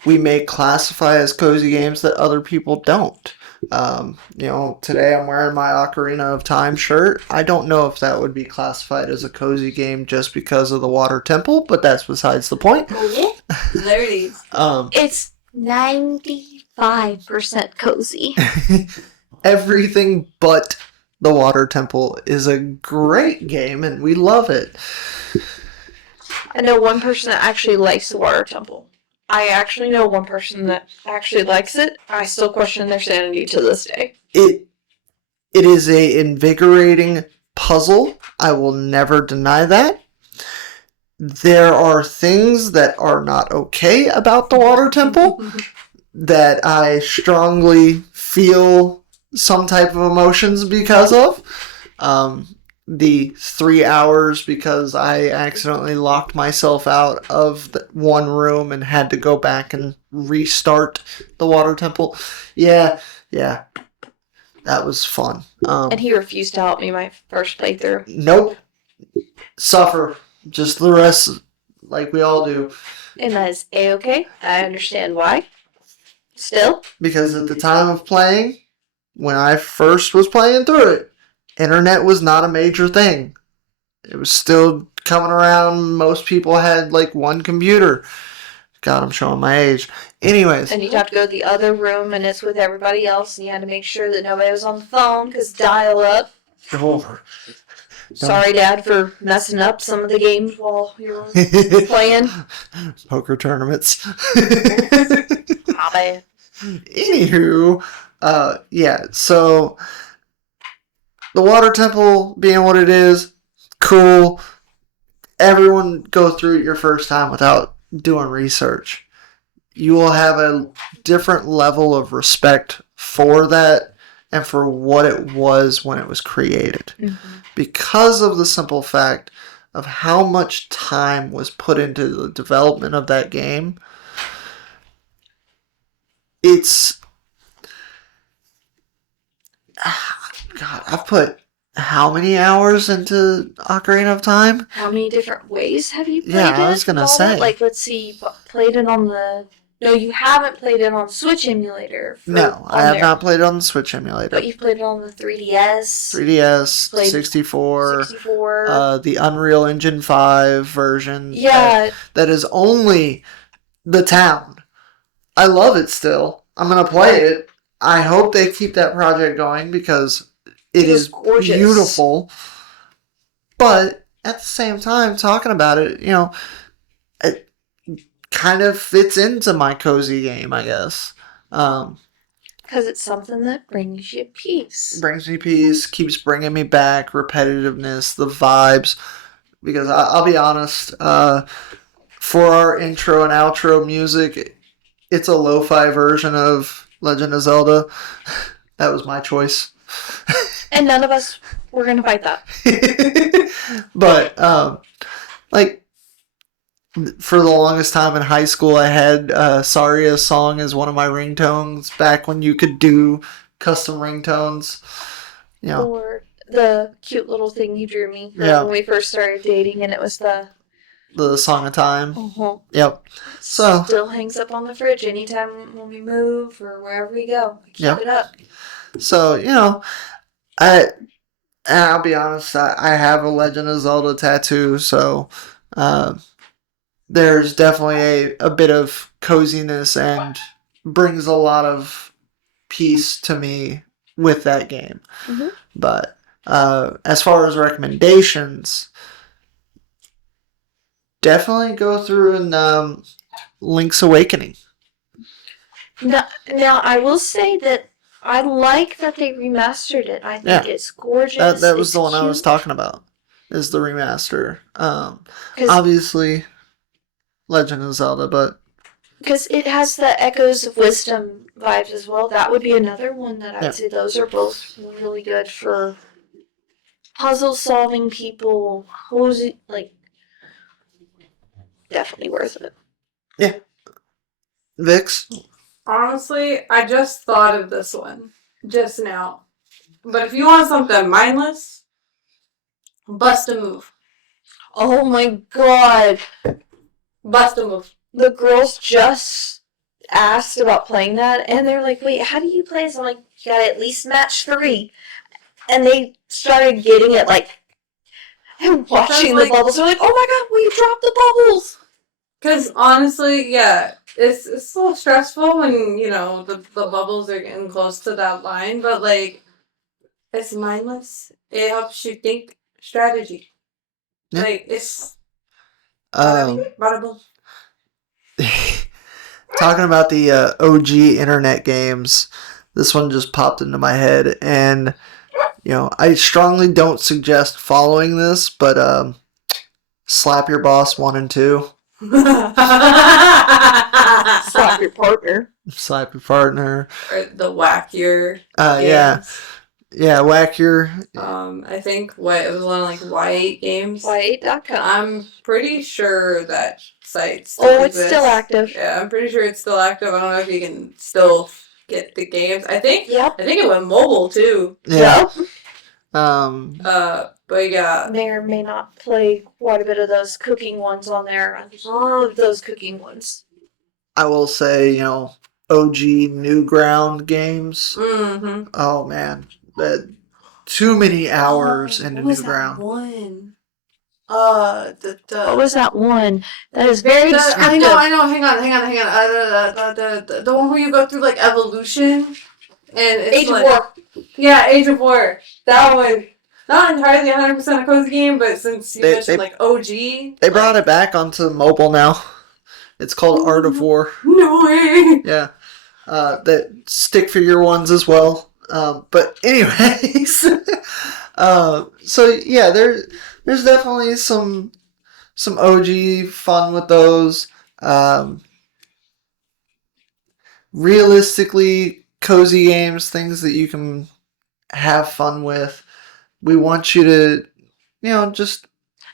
we may classify as cozy games that other people don't. Today I'm wearing my Ocarina of Time shirt. I don't know if that would be classified as a cozy game just because of the water temple, but that's besides the point. There it is. It's 95% cozy. Everything but the water temple is a great game, and we love it. I know one person that actually likes the water temple. I actually know one person that actually likes it. I still question their sanity to this day. It is a invigorating puzzle. I will never deny that. There are things that are not okay about the water temple that I strongly feel some type of emotions because of. The 3 hours because I accidentally locked myself out of the one room and had to go back and restart the water temple. Yeah, that was fun. And he refused to help me my first playthrough. Nope. Suffer. Just the rest, like we all do. And that is A-okay. I understand why. Still. Because at the time of playing, when I first was playing through it, internet was not a major thing. It was still coming around. Most people had like one computer. God, I'm showing my age. Anyways. And you'd have to go to the other room and it's with everybody else and you had to make sure that nobody was on the phone because dial up. Oh. Sorry, Dad, for messing up some of the games while you were playing. Poker tournaments. My bad. Anywho, yeah, so the water temple being what it is, cool. Everyone go through it your first time without doing research. You will have a different level of respect for that and for what it was when it was created. Mm-hmm. Because of the simple fact of how much time was put into the development of that game. It's... God, I've put how many hours into Ocarina of Time? How many different ways have you played it? Yeah, I was going to say. Like, let's see, you played it on the... No, you haven't played it on Switch emulator. No, I have not played it on the Switch emulator. But you've played it on the 3DS. 3DS, 64, the Unreal Engine 5 version. Yeah. That is only the town. I love it still. I'm going to play it. I hope they keep that project going because it is gorgeous. Beautiful. But at the same time, talking about it, you know, it kind of fits into my cozy game, I guess. Because it's something that brings you peace. Brings me peace, keeps bringing me back, repetitiveness, the vibes. Because I'll be honest, for our intro and outro music, it's a lo-fi version of Legend of Zelda. That was my choice. And none of us were going to fight that. But, like, for the longest time in high school, I had Saria's song as one of my ringtones back when you could do custom ringtones. You know. Or the cute little thing you drew me when we first started dating, and it was the Song of Time. Uh-huh. Yep. So still hangs up on the fridge anytime when we move or wherever we go. I keep it up. So, you know, I'll be honest, I have a Legend of Zelda tattoo, so there's definitely a bit of coziness and brings a lot of peace to me with that game. Mm-hmm. But as far as recommendations, definitely go through and Link's Awakening. Now, I will say that I like that they remastered it. I think it's gorgeous. That was the one I was talking about, is the remaster. Obviously, Legend of Zelda, but... Because it has the Echoes of Wisdom vibes as well. That would be another one that I would say those are both really good for puzzle-solving people. Cozy, like, definitely worth it. Yeah. Vix? Honestly, I just thought of this one just now. But if you want something mindless, Bust a Move. Oh my god. Bust a Move. The girls just asked about playing that, and they're like, wait, how do you play this? I'm like, you gotta at least match 3. And they started getting it, like, and watching the bubbles. They're like, oh my god, we dropped the bubbles! Because honestly, yeah, it's a little stressful when, you know, the bubbles are getting close to that line, but, like, it's mindless. It helps you think strategy. Yeah. Like, it's... bada boom. talking about the OG internet games, this one just popped into my head, and I strongly don't suggest following this, but Slap Your Boss 1 and 2. Slap your partner. Slap Your Partner. Or the wackier Yeah. games. Yeah, Wackier. I think it was on like Y8 games. Y8.com. I'm pretty sure that site still it's exists. still active. Yeah, I'm pretty sure it's still active. I don't know if you can still get the games. I think it went mobile too. Yeah. Yep. But yeah. May or may not play quite a bit of those cooking ones on there. I love those cooking ones. I will say, OG Newground games. Mm-hmm. Oh man, too many hours into Newground. One. What was that one? That is very I know. Hang on. The one where you go through like evolution and it's Age of War. Yeah, Age of War. That one. Not entirely 100% a cozy game, but since you mentioned like OG, they brought it back onto mobile now. It's called Art of War. No way. Yeah, that stick figure ones as well. But anyways, so yeah, there's definitely some OG fun with those. Realistically, cozy games, things that you can have fun with. We want you to, just.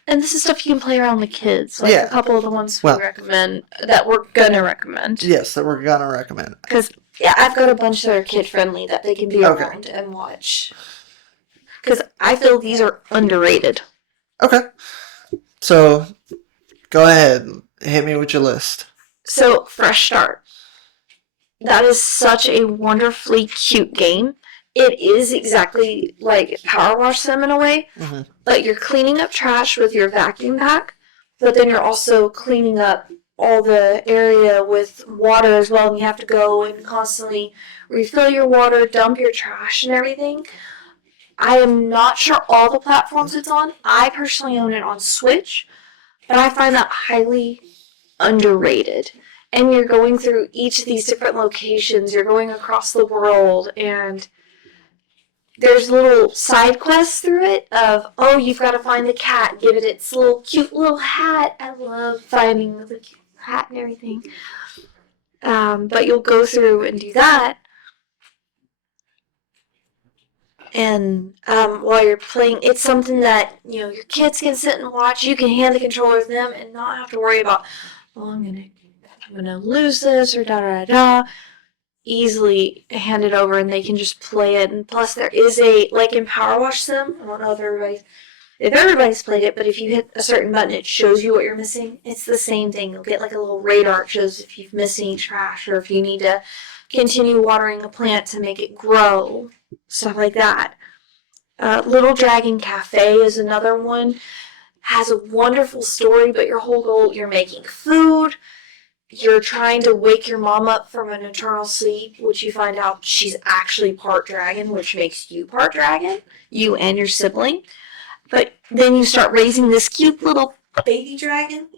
And this is stuff you can play around with kids. Like a couple of the ones we recommend, that we're gonna recommend. Yes, that we're gonna recommend. Because, I've got a bunch that are kid-friendly that they can be around and watch. Because I feel these are underrated. Okay. So, go ahead. Hit me with your list. So, Fresh Start. That is such a wonderfully cute game. It is exactly like Power Wash Sim in a way. Mm-hmm. But you're cleaning up trash with your vacuum pack. But then you're also cleaning up all the area with water as well. And you have to go and constantly refill your water, dump your trash and everything. I am not sure all the platforms it's on. I personally own it on Switch. But I find that highly underrated. And you're going through each of these different locations. You're going across the world, and there's little side quests through it of, you've got to find the cat, give it its little cute little hat. I love finding the cute hat and everything. But you'll go through and do that. And while you're playing, it's something that, your kids can sit and watch. You can hand the controller to them and not have to worry about, I'm gonna lose this or da-da-da-da. Easily hand it over and they can just play it. And plus there is like in Power Wash Sim, I don't know if everybody's played it, but if you hit a certain button, it shows you what you're missing. It's the same thing. You'll get like a little radar. It shows if you've missed any trash or if you need to continue watering a plant to make it grow. Stuff like that. Little Dragon Cafe is another one. Has a wonderful story, but your whole goal, you're making food. You're trying to wake your mom up from an eternal sleep, which you find out she's actually part dragon, which makes you part dragon, you and your sibling. But then you start raising this cute little baby dragon.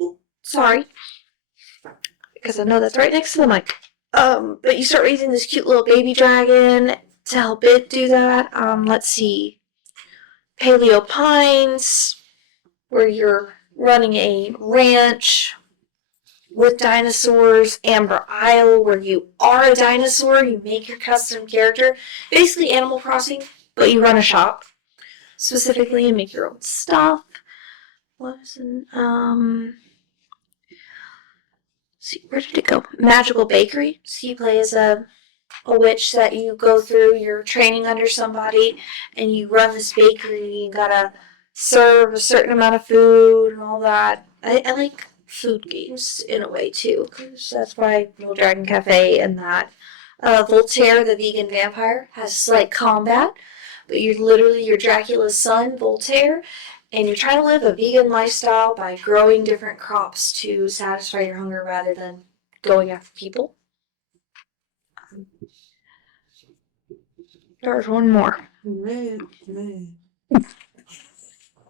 Sorry, because I know that's right next to the mic. But you start raising this cute little baby dragon to help it do that. Let's see. Paleo Pines, where you're running a ranch with dinosaurs. Amber Isle, where you are a dinosaur, you make your custom character. Basically Animal Crossing, but you run a shop specifically and make your own stuff. See, where did it go? Magical Bakery. So you play as a witch that you go through, you're training under somebody, and you run this bakery. You gotta serve a certain amount of food and all that. I like food games in a way too, because that's why Little Dragon Cafe and that. Voltaire, the vegan vampire, has slight combat, but you're Dracula's son, Voltaire, and you're trying to live a vegan lifestyle by growing different crops to satisfy your hunger rather than going after people. There's one more.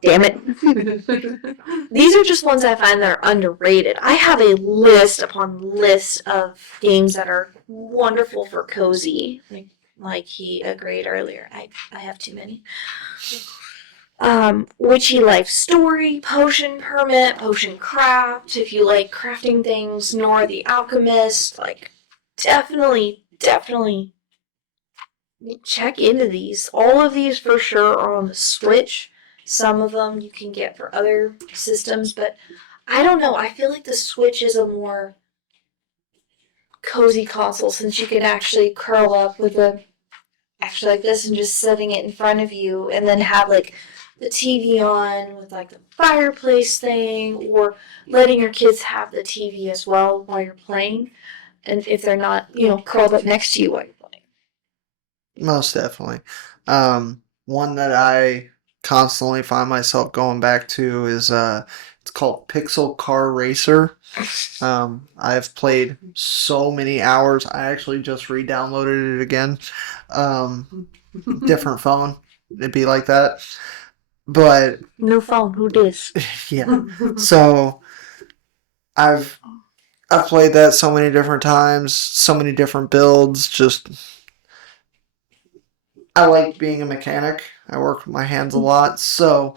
Damn it. These are just ones I find that are underrated. I have a list upon list of games that are wonderful for cozy. Like he agreed earlier. I have too many. Witchy Life Story, Potion Permit, Potion Craft, if you like crafting things, Nora the Alchemist, like, definitely check into these. All of these for sure are on the Switch. Some of them you can get for other systems, but I don't know. I feel like the Switch is a more cozy console since you can actually curl up with actually like this and just setting it in front of you and then have like the TV on with like the fireplace thing or letting your kids have the TV as well while you're playing. And if they're not, curled up next to you while you're playing. Most definitely. One that I constantly find myself going back to is it's called Pixel Car Racer. I've played so many hours. I actually just re-downloaded it again. Different phone. It'd be like that. But No phone, who dis? yeah. So I've played that so many different times, so many different builds. Just I like being a mechanic. I work with my hands a lot, so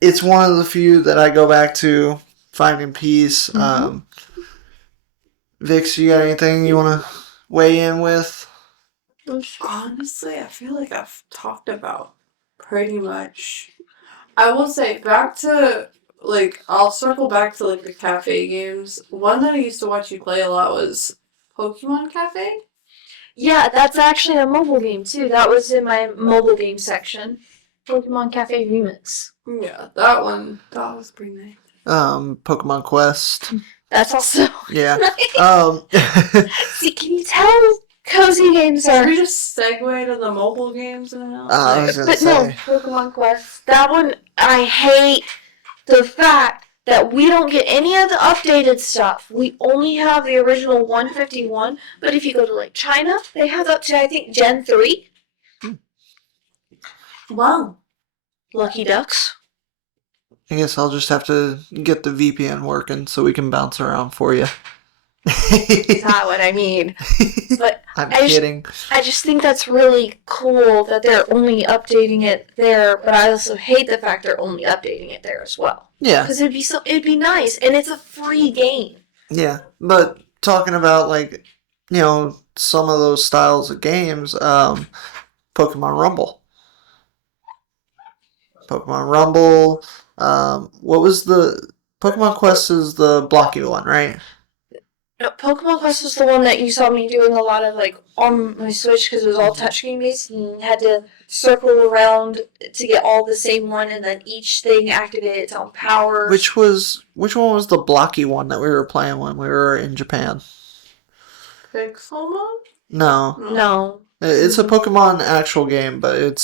it's one of the few that I go back to, finding peace. Vix, you got anything you want to weigh in with? Honestly, I feel like I've talked about pretty much. I will say back to I'll circle back to the cafe games. One that I used to watch you play a lot was Pokemon Cafe. Yeah, that's actually a mobile game too. That was in my mobile game section. Pokemon Cafe Remix. Yeah, that one. That was pretty nice. Pokemon Quest. That's also Yeah. See, can you tell cozy games Should are... we just segue to the mobile games now? I was gonna But no, say. Pokemon Quest. That one, I hate the fact that we don't get any of the updated stuff. We only have the original 151, but if you go to China, they have up to, I think, Gen 3. Wow. Lucky ducks. I guess I'll just have to get the VPN working so we can bounce around for you. That's not what I mean. But I'm kidding. I just think that's really cool that they're only updating it there, but I also hate the fact they're only updating it there as well. Yeah. Because it'd be nice, and it's a free game. Yeah, but talking about some of those styles of games, Pokemon Rumble. Pokemon Rumble. What was the Pokemon Quest is the blocky one, right? No, Pokemon Quest was the one that you saw me doing a lot of on my Switch because it was all touchscreen based and had to circle around to get all the same one, and then each thing activated its own power. Which one was the blocky one that we were playing when we were in Japan? Pixelmon? No. It's a Pokemon actual game, but it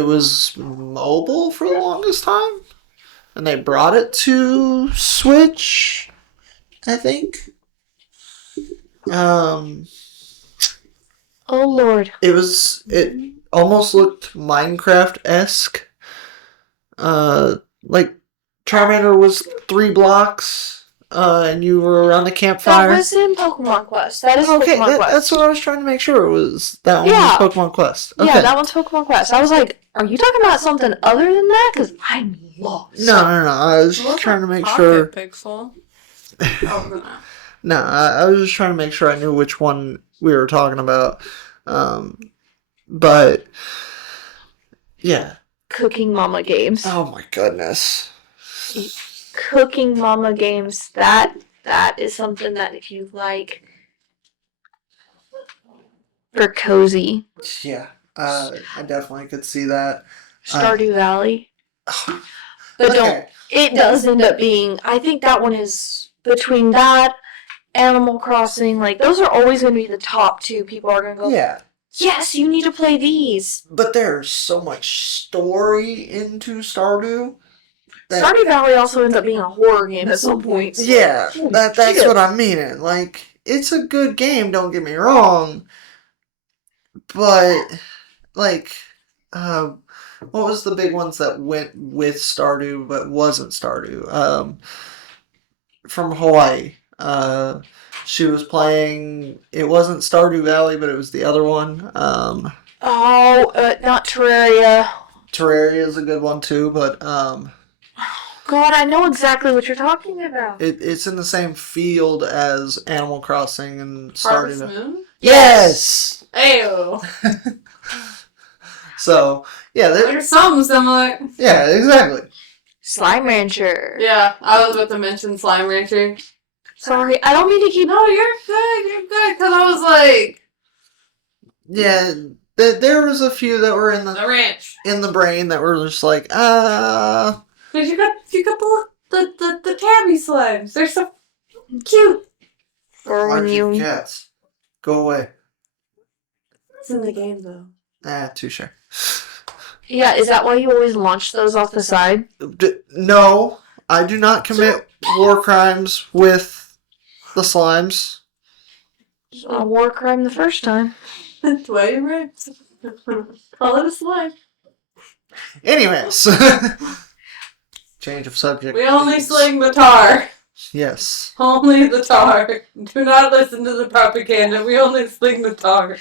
was mobile for the longest time, and they brought it to Switch, I think. Oh Lord. It almost looked Minecraft-esque. Charmander was 3 blocks, and you were around the campfire. That was in Pokemon Quest. That is okay, Pokemon Quest. That's what I was trying to make sure. That one was Pokemon Quest. Okay. Yeah, that one's Pokemon Quest. I was like, are you talking about something other than that? Because I'm lost. No. I was just trying to make sure. Pixel. No, I was just trying to make sure I knew which one we were talking about. But yeah. Cooking Mama games. Oh my goodness. Cooking Mama games. That is something that if you like for cozy. Yeah. I definitely could see that. Stardew Valley. But okay. It does end up being, I think that one is between that, Animal Crossing, those are always going to be the top two. People are going to go, Yeah. Yes, you need to play these. But there's so much story into Stardew. Stardew Valley also ends up being a horror game at some point. So yeah, that's what I'm meaning. It's a good game, don't get me wrong. But, what was the big ones that went with Stardew but wasn't Stardew? From Hawaii. She was playing. It wasn't Stardew Valley, but it was the other one. Not Terraria. Terraria is a good one too, but God, I know exactly what you're talking about. it's in the same field as Animal Crossing and Harvest Stardew. Moon? Yes. Ew. So yeah, There's something similar. yeah, exactly. Slime Rancher. Yeah, I was about to mention Slime Rancher. Sorry, I don't mean to keep... No, you're good, because I was like... Yeah, there was a few that were in The ranch. the brain that were just like, Because you got the tabby slimes. They're so cute. Or when you... cats. Go away. It's in the game, though. Touche. Yeah, is that why you always launch those off the side? No, I do not commit war crimes with the slimes. It's not a war crime the first time. That's why you're right. Call it a slime. Anyways. Change of subject. We only please. sling the tar. Yes. Only the tar. Do not listen to the propaganda. We only sling the tar.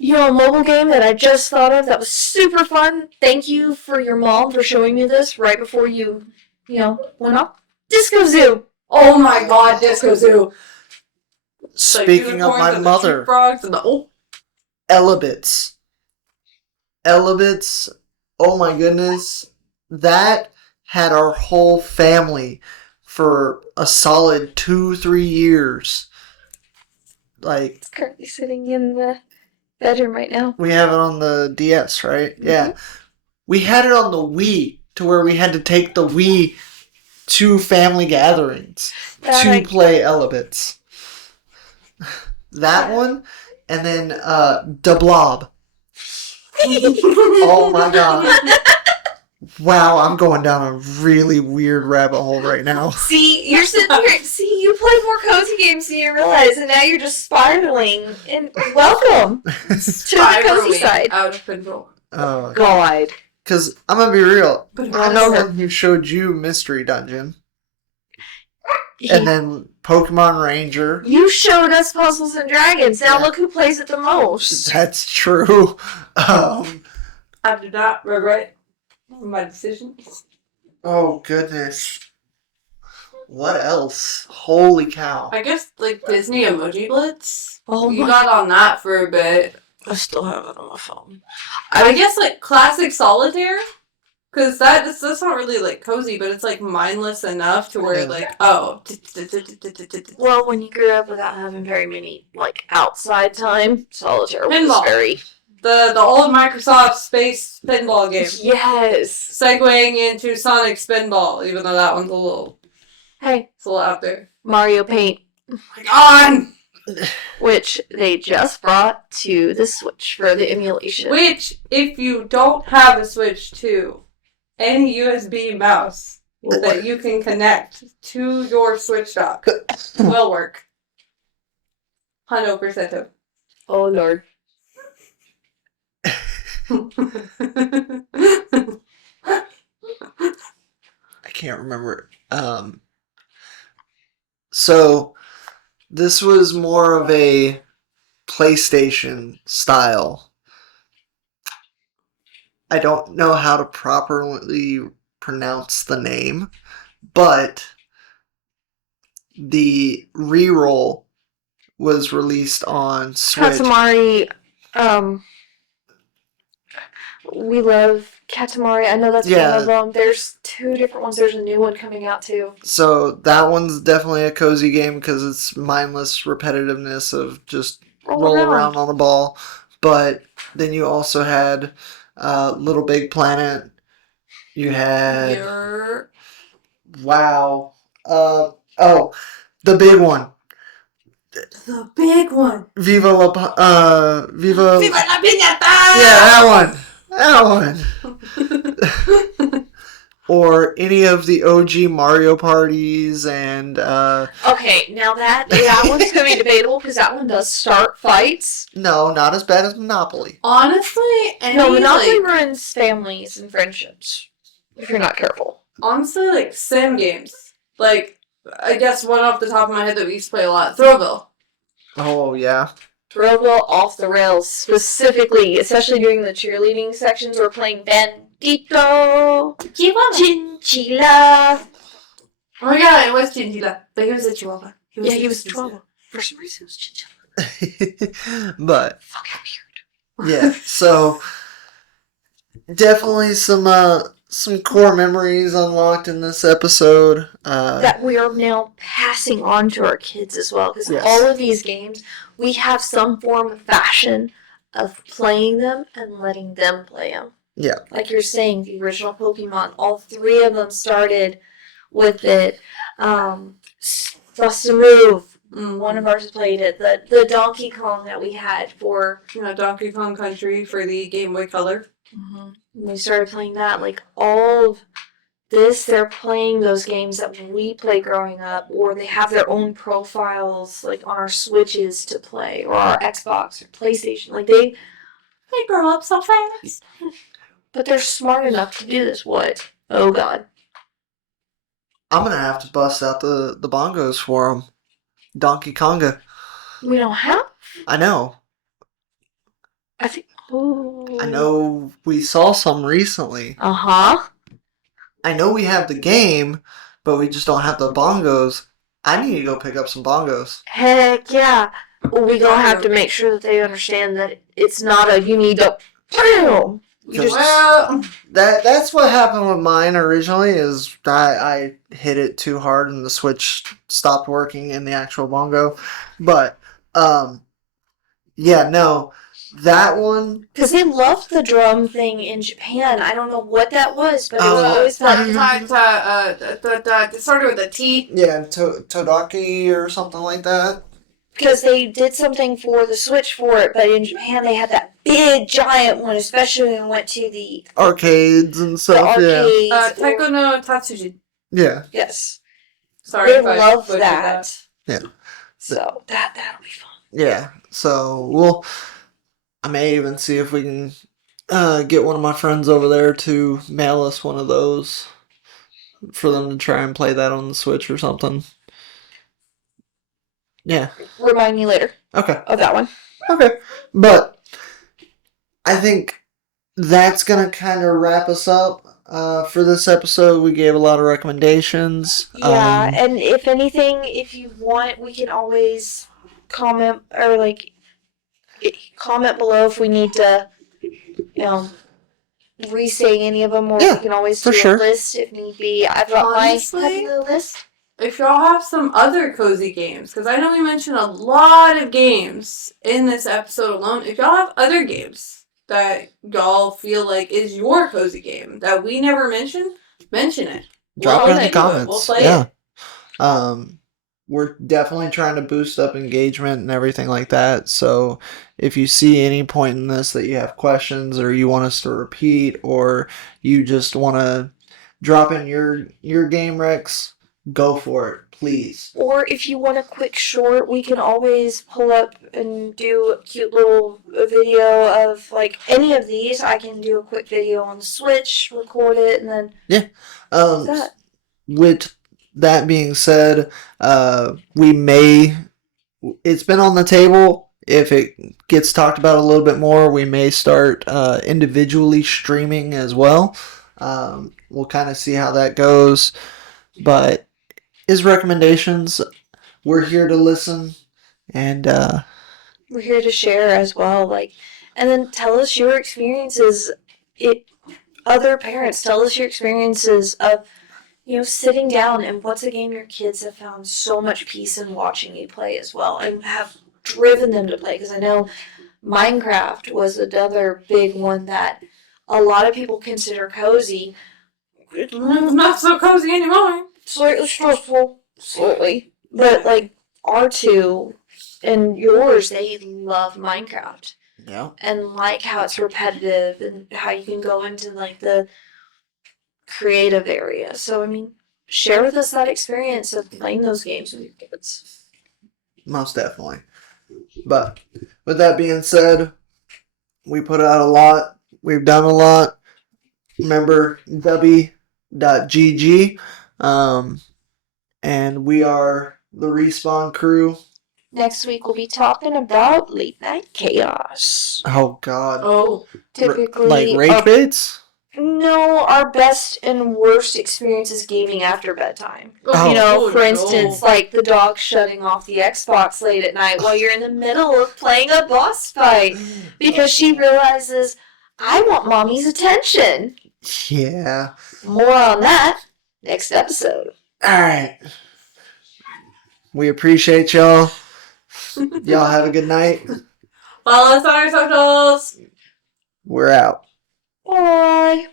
You know, a mobile game that I just thought of that was super fun. Thank you for your mom for showing me this right before you went off. Disco Zoo. Oh my god, Disco Zoo. Speaking of my mother, frogs and the Elebits. Elebits, oh my goodness. That had our whole family for a solid 2-3 years. Like, It's currently sitting in the bedroom right now. we have it on the DS, right? Yeah. We had it on the Wii to where we had to take the Wii to family gatherings to play Elebits. That one, and then Da Blob. Oh my god. Wow, I'm going down a really weird rabbit hole right now. See, you're sitting here. See, you play more cozy games than you realize, and now you're just spiraling. And welcome to the cozy side. Out of control. God. Because I'm going to be real. But I'm the one who showed you Mystery Dungeon. And then Pokemon Ranger. You showed us Puzzles and Dragons. Now look who plays it the most. That's true. I do not regret my decision. Oh, goodness. What else? Holy cow. I guess, like, Disney Emoji Blitz. Oh You my... got on that for a bit. I still have it on my phone. I guess, like, Classic Solitaire. Because that's not really, like, cozy, but it's, like, mindless enough to where, like, oh. Well, when you grew up without having very many, like, outside time, Solitaire was Pinball. very... The old Microsoft Space Pinball game. Yes! Segueing into Sonic Spinball, even though that one's a little out there. Mario Paint. Like, on! Which they just brought to the Switch for the emulation. Which, if you don't have a Switch 2, any USB mouse that you can connect to your Switch dock will work. 100%. Oh, Lord. I can't remember. So, this was more of a PlayStation style. I don't know how to properly pronounce the name, but the reroll was released on Switch. Katamari, we love Katamari. I know that's one of them. There's 2 different ones. There's a new one coming out too. So that one's definitely a cozy game because it's mindless repetitiveness of just roll around on a ball. But then you also had Little Big Planet. You had wow. The big one. The big one. Viva la Viva la Piñata! Yeah, that one. or any of the OG Mario parties and Okay, now that one's gonna be debatable because that one does start fights. no, not as bad as Monopoly. Honestly, No, Monopoly ruins families and friendships if you're not careful. Honestly, like, sim games. Like, I guess one off the top of my head that we used to play a lot, Throwville. Oh yeah. Throwville off the rails, specifically, especially during the cheerleading sections, we're playing Bandito, Chinchilla. Oh my god, it was Chinchilla, but he was a Chihuahua. He was a Chihuahua. For some reason, it was Chinchilla. But Fucking weird. yeah, so definitely some core memories unlocked in this episode. That we are now passing on to our kids as well, because Yes. all of these games, we have some form of fashion of playing them and letting them play them. Yeah. Like you're saying, the original Pokemon, all three of them started with it. Bust a Move. One of ours played it. The Donkey Kong that we had for Donkey Kong Country for the Game Boy Color. We started playing that. Like all of this, they're playing those games that we played growing up, or they have their own profiles like on our Switches to play, or our Xbox or PlayStation. Like they grow up so fast. But they're smart enough to do this. What? Oh God. I'm gonna have to bust out the bongos for them. Donkey Konga. We don't have. I know. I think. Oh. I know we saw some recently. I know we have the game, but we just don't have the bongos. I need to go pick up some bongos. Heck yeah. We gonna have to make sure that they understand that it's not a you need to. Bam! You just. Well, That's what happened with mine originally. Is I hit it too hard and the switch stopped working in the actual bongo. But yeah, no, that one. Because they loved the drum thing in Japan. I don't know what that was, but it was always fun. it started with a T. Yeah, Todaki or something like that. Because they did something for the Switch for it, but in Japan they had that big giant one, especially when we went to the Arcades and stuff. arcades. Taiko no Tatsujin. Yeah. Yes. Sorry They if I love butchered that. Yeah. So that'll be fun. Yeah. So I may even see if we can get one of my friends over there to mail us one of those for them to try and play that on the Switch or something. Yeah. Remind me later Okay. of that one. Okay. But I think that's going to kind of wrap us up for this episode. We gave a lot of recommendations. Yeah, and if anything, if you want, we can always comment or comment below if we need to, re-say any of them, or Yeah, we can always for do sure. a list if need be. I've got Honestly, my list. If y'all have some other cozy games, because I know we mentioned a lot of games in this episode alone. If y'all have other games that y'all feel like is your cozy game that we never mentioned, mention it. Drop it in the We'll comments. play Yeah. it. We're definitely trying to boost up engagement and everything like that. So if you see any point in this that you have questions or you want us to repeat or you just want to drop in your game recs, go for it, please. Or if you want a quick short, we can always pull up and do a cute little video of like any of these. I can do a quick video on the Switch, record it, and then that. With that being said, we may. It's been on the table. If it gets talked about a little bit more, we may start individually streaming as well. We'll kind of see how that goes. But his recommendations, we're here to listen, and We're here to share as well. And then tell us your experiences. Other parents, tell us your experiences of sitting down and what's a game your kids have found so much peace in watching you play as well and have driven them to play. Because I know Minecraft was another big one that a lot of people consider cozy. It's not so cozy anymore. Slightly stressful, slightly. But R2 and yours, they love Minecraft. yeah, And like how it's repetitive and how you can go into creative area. So, I mean, share with us that experience of playing those games with your kids. Most definitely. But with that being said, we put out a lot. We've done a lot. Remember w.gg. And we are the Respawn crew. Next week, we'll be talking about late night chaos. Oh, God. Oh, Typically, Like rage baits? no, our best and worst experiences gaming after bedtime. Oh. You know, Oh, for no. instance, like the dog shutting off the Xbox late at night while you're in the middle of playing a boss fight because she realizes, I want mommy's attention. Yeah. More on that next episode. Alright. We appreciate y'all. Y'all have a good night. Follow us on our socials. We're out. Bye.